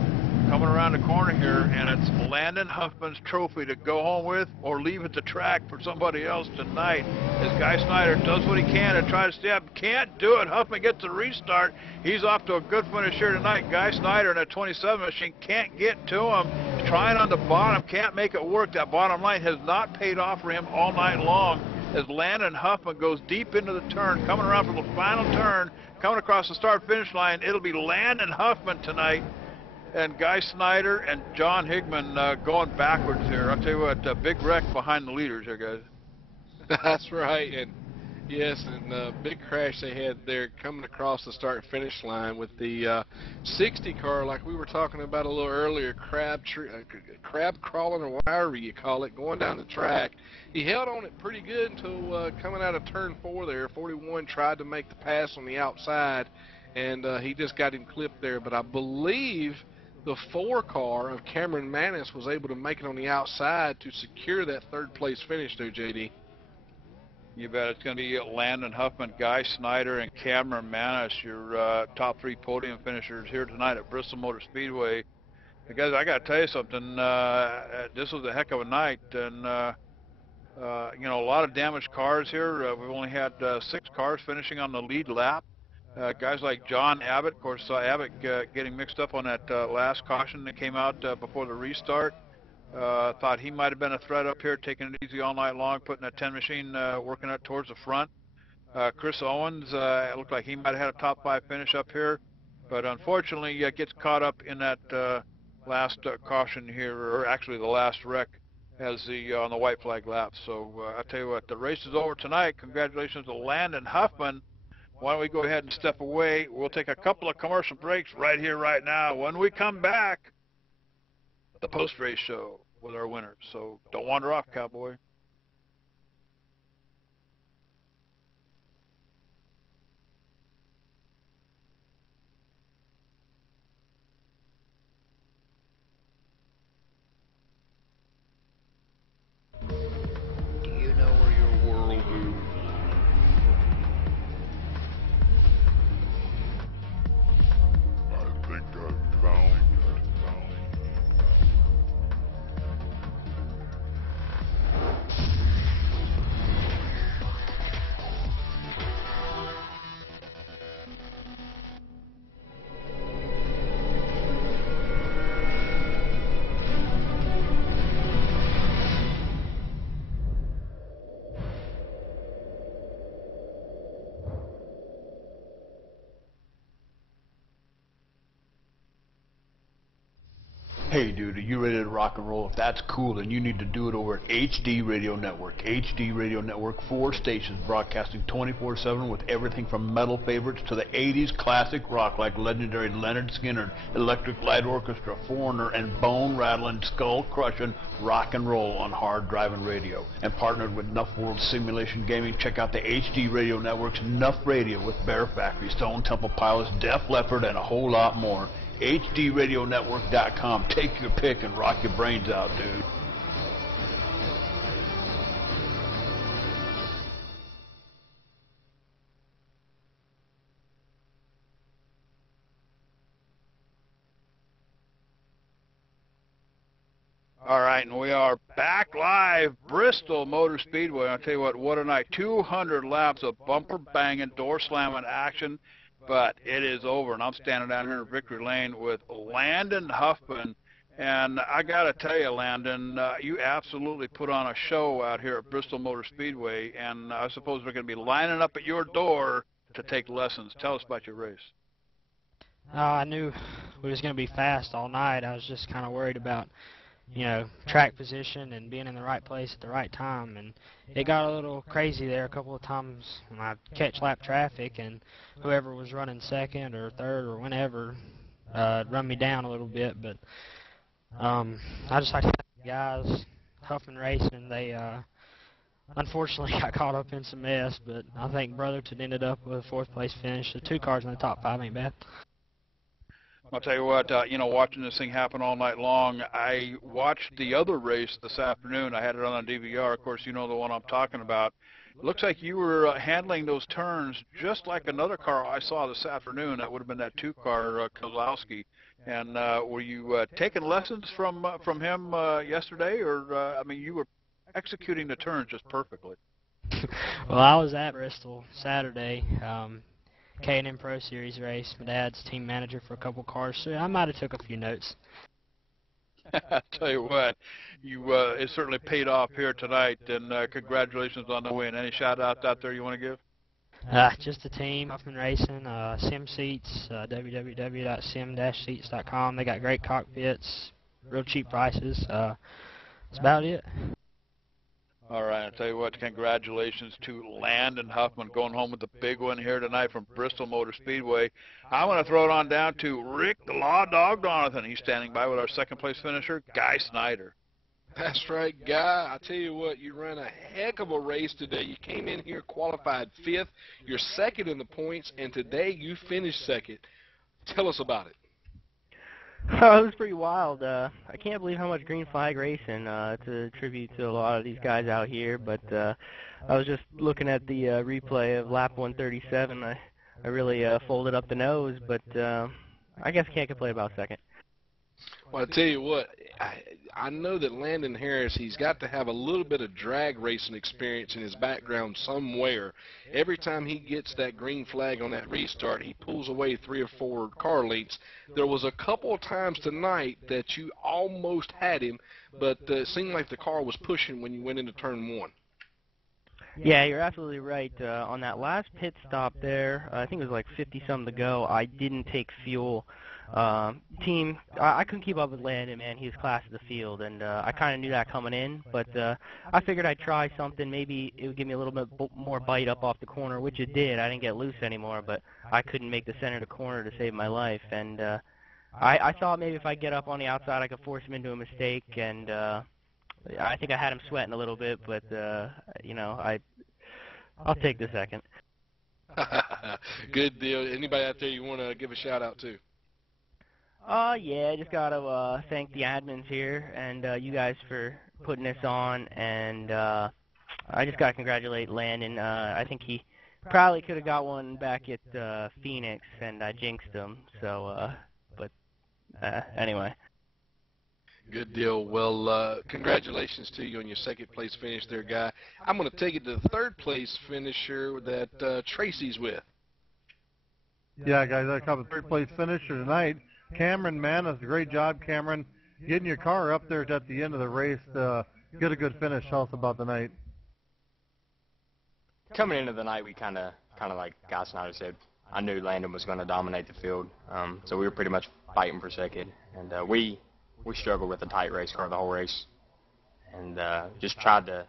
coming around the corner here, and it's Landon Huffman's trophy to go home with or leave at the track for somebody else tonight. As Guy Snyder does what he can to try to stay up. Can't do it. Huffman gets the restart. He's off to a good finish here tonight. Guy Snyder in that 27 machine can't get to him. He's trying on the bottom, can't make it work. That bottom line has not paid off for him all night long, as Landon Huffman goes deep into the turn, coming around for the final turn, coming across the start-finish line. It'll be Landon Huffman tonight, and Guy Snyder and John Higman going backwards here. I'll tell you what, a big wreck behind the leaders here, guys. That's right, and yes, and big crash they had there coming across the start-finish line with the 60 car, like we were talking about a little earlier, crab crawling or whatever you call it, going down the track. He held on it pretty good until coming out of turn 4 there. 41 tried to make the pass on the outside, and he just got him clipped there. But I believe the 4 car of Cameron Manis was able to make it on the outside to secure that 3rd place finish there, JD. You bet. It's going to be Landon Huffman, Guy Snyder, and Cameron Manis, your top 3 podium finishers here tonight at Bristol Motor Speedway. Guys, I got to tell you something. This was a heck of a night, and you know, a lot of damaged cars here. We've only had 6 cars finishing on the lead lap. Guys like John Abbott, of course, Abbott getting mixed up on that last caution that came out before the restart. Thought he might have been a threat up here, taking it easy all night long, putting that 10 machine working it towards the front. Chris Owens looked like he might have had a top 5 finish up here, but unfortunately gets caught up in that last caution here, or actually the last wreck as on the white flag lap. So I tell you what, the race is over tonight. Congratulations to Landon Huffman. Why don't we go ahead and step away? We'll take a couple of commercial breaks right here, right now. When we come back, the post-race show with our winners. So don't wander off, Cowboy. Hey dude, are you ready to rock and roll? If that's cool, then you need to do it over at HD Radio Network. HD Radio Network, 4 stations broadcasting 24/7 with everything from metal favorites to the 80s classic rock like legendary Leonard Skinner, Electric Light Orchestra, Foreigner, and bone-rattling, skull-crushing rock and roll on hard driving radio. And partnered with Nuff World Simulation Gaming, check out the HD Radio Network's Nuff Radio with Bear Factory, Stone Temple Pilots, Def Leppard, and a whole lot more. HDRadionetwork.com. Take your pick and rock your brains out, dude. All right, and we are back live, Bristol Motor Speedway. I'll tell you what a night. 200 laps of bumper banging, door slamming action. But it is over, and I'm standing down here in Victory Lane with Landon Huffman. And I got to tell you, Landon, you absolutely put on a show out here at Bristol Motor Speedway, and I suppose we're going to be lining up at your door to take lessons. Tell us about your race. I knew we was going to be fast all night. I was just kind of worried about, track position and being in the right place at the right time. And it got a little crazy there a couple of times when I catch lap traffic, and whoever was running second or third or whenever run me down a little bit. But I just like to thank the guys, Huffman Racing. They unfortunately got caught up in some mess, but I think Brotherton ended up with a 4th place finish. The 2 cars in the top 5 ain't bad. I'll tell you what, watching this thing happen all night long, I watched the other race this afternoon. I had it on DVR. Of course, you know the one I'm talking about. It looks like you were handling those turns just like another car I saw this afternoon. That would have been that 2-car, Kozlowski. And were you taking lessons from him yesterday? Or, you were executing the turns just perfectly. Well, I was at Bristol Saturday. K&M Pro Series race. My dad's team manager for a couple cars, so I might have took a few notes. I tell you what, it certainly paid off here tonight, and congratulations on the win. Any shout-outs out there you want to give? Just the team, Huffman Racing, Sim Seats, www.sim-seats.com. They got great cockpits, real cheap prices. That's about it. All right, I'll tell you what, congratulations to Landon Huffman going home with the big one here tonight from Bristol Motor Speedway. I want to throw it on down to Rick the Law Dog Donathan. He's standing by with our 2nd place finisher, Guy Snyder. That's right, Guy. I tell you what, you ran a heck of a race today. You came in here qualified 5th. You're 2nd in the points, and today you finished 2nd. Tell us about it. Oh, it was pretty wild. I can't believe how much green flag racing. It's a tribute to a lot of these guys out here. But I was just looking at the replay of lap 137. I really folded up the nose, but I guess can't complain about 2nd. Well, I tell you what, I know that Landon Harris, he's got to have a little bit of drag racing experience in his background somewhere. Every time he gets that green flag on that restart, he pulls away 3 or 4 car lengths. There was a couple of times tonight that you almost had him, but it seemed like the car was pushing when you went into turn 1. Yeah, you're absolutely right. On that last pit stop there, I think it was like 50-something to go, I didn't take fuel. Team, I couldn't keep up with Landon, man. He was class of the field, and I kind of knew that coming in, but I figured I'd try something. Maybe it would give me a little bit more bite up off the corner, which it did. I didn't get loose anymore, but I couldn't make the center of the corner to save my life, and I thought maybe if I get up on the outside, I could force him into a mistake, and I think I had him sweating a little bit, but, I'll take the 2nd. Good deal. Anybody out there you want to give a shout-out to? Yeah, I just got to thank the admins here and you guys for putting this on, and I just got to congratulate Landon. I think he probably could have got one back at Phoenix, and I jinxed him, so, but anyway. Good deal. Well, congratulations to you on your second place finish there, guy. I'm going to take it to the third place finisher that Tracy's with. Yeah, guys, I got a third place finisher tonight. Cameron Manis, great job, Cameron. Getting your car up there at the end of the race to get a good finish. Tell us about the night. Coming into the night, we kind of like Guy Snyder said, I knew Landon was going to dominate the field. So we were pretty much fighting for second. And we struggled with the tight race car the whole race. And just tried to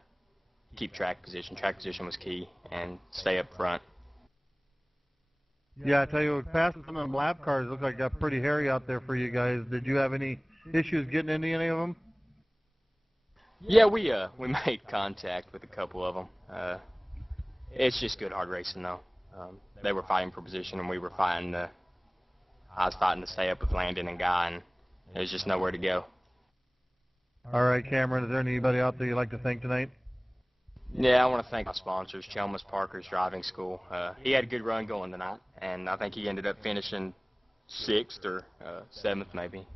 keep track position. Track position was key, and stay up front. Yeah, I tell you, passing some of them lap cars looked like it got pretty hairy out there for you guys. Did you have any issues getting into any of them? Yeah, we made contact with a couple of them. It's just good hard racing though. They were fighting for position, and we were fighting I was fighting to stay up with Landon and Guy, and there's just nowhere to go. All right, Cameron, is there anybody out there you'd like to thank tonight? Yeah, I want to thank my sponsors, Chelmus Parker's Driving School. He had a good run going tonight, and I think he ended up finishing 6th or 7th maybe.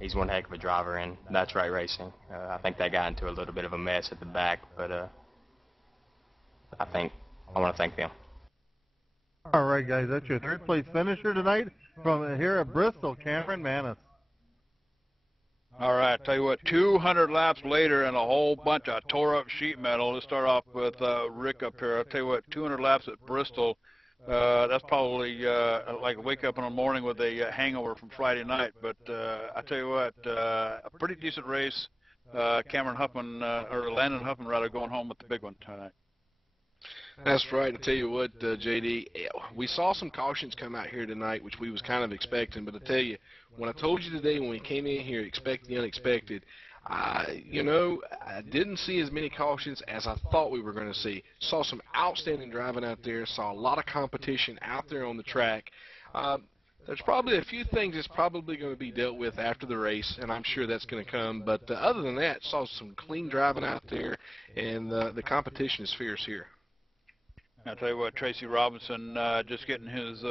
He's one heck of a driver, and that's right racing. I think they got into a little bit of a mess at the back, but I want to thank them. All right, guys, that's your third place finisher tonight from here at Bristol, Cameron Manis. All right, tell you what, 200 laps later and a whole bunch of tore up sheet metal. Let's start off with Rick up here. I'll tell you what, 200 laps at Bristol, that's probably like wake up in the morning with a hangover from Friday night. But I tell you what, a pretty decent race. Cameron Huffman, or Landon Huffman rather, going home with the big one tonight. That's right. I tell you what, JD, we saw some cautions come out here tonight, which we was kind of expecting. But I tell you, when I told you today when we came in here, expect the unexpected, I didn't see as many cautions as I thought we were going to see. Saw some outstanding driving out there. Saw a lot of competition out there on the track. There's probably a few things that's probably going to be dealt with after the race, and I'm sure that's going to come. But other than that, saw some clean driving out there, and the competition is fierce here. I'll tell you what, Tracy Robinson just getting his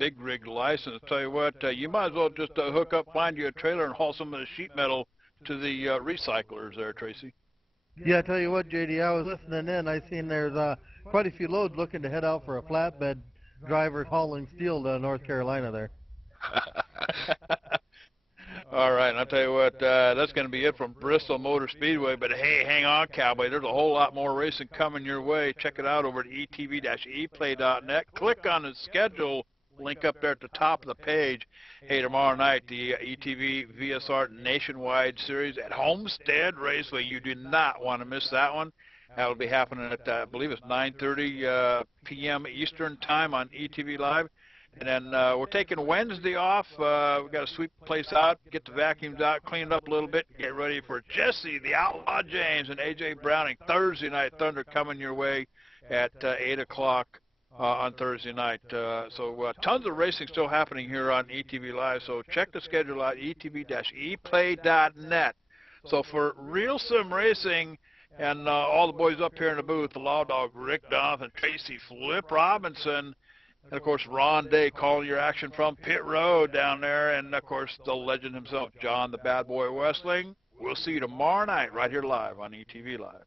big rig license. Tell you what, you might as well just hook up, find you a trailer, and haul some of the sheet metal to the recyclers there, Tracy. Yeah, I tell you what, JD, I was listening in. I seen there's quite a few loads looking to head out for a flatbed driver hauling steel to North Carolina there. All right, and I'll tell you what, that's going to be it from Bristol Motor Speedway. But hey, hang on, Cowboy. There's a whole lot more racing coming your way. Check it out over at etv-eplay.net. Click on the schedule link up there at the top of the page. Hey, tomorrow night, the ETV VSR Nationwide Series at Homestead Raceway. You do not want to miss that one. That will be happening at, I believe it's 9:30 p.m. Eastern Time on ETV Live. And then we're taking Wednesday off. We've got to sweep the place out, get the vacuums out, clean it up a little bit, get ready for Jesse, the Outlaw James, and A.J. Browning. Thursday Night Thunder coming your way at 8 o'clock on Thursday night. So tons of racing still happening here on ETV Live. So check the schedule out, etv-eplay.net. So for Real Sim Racing and all the boys up here in the booth, the Law Dog, Rick Donovan, Tracy Flip Robinson, and, of course, Ron Day calling your action from pit road down there. And, of course, the legend himself, John the Bad Boy Westling. We'll see you tomorrow night right here live on ETV Live.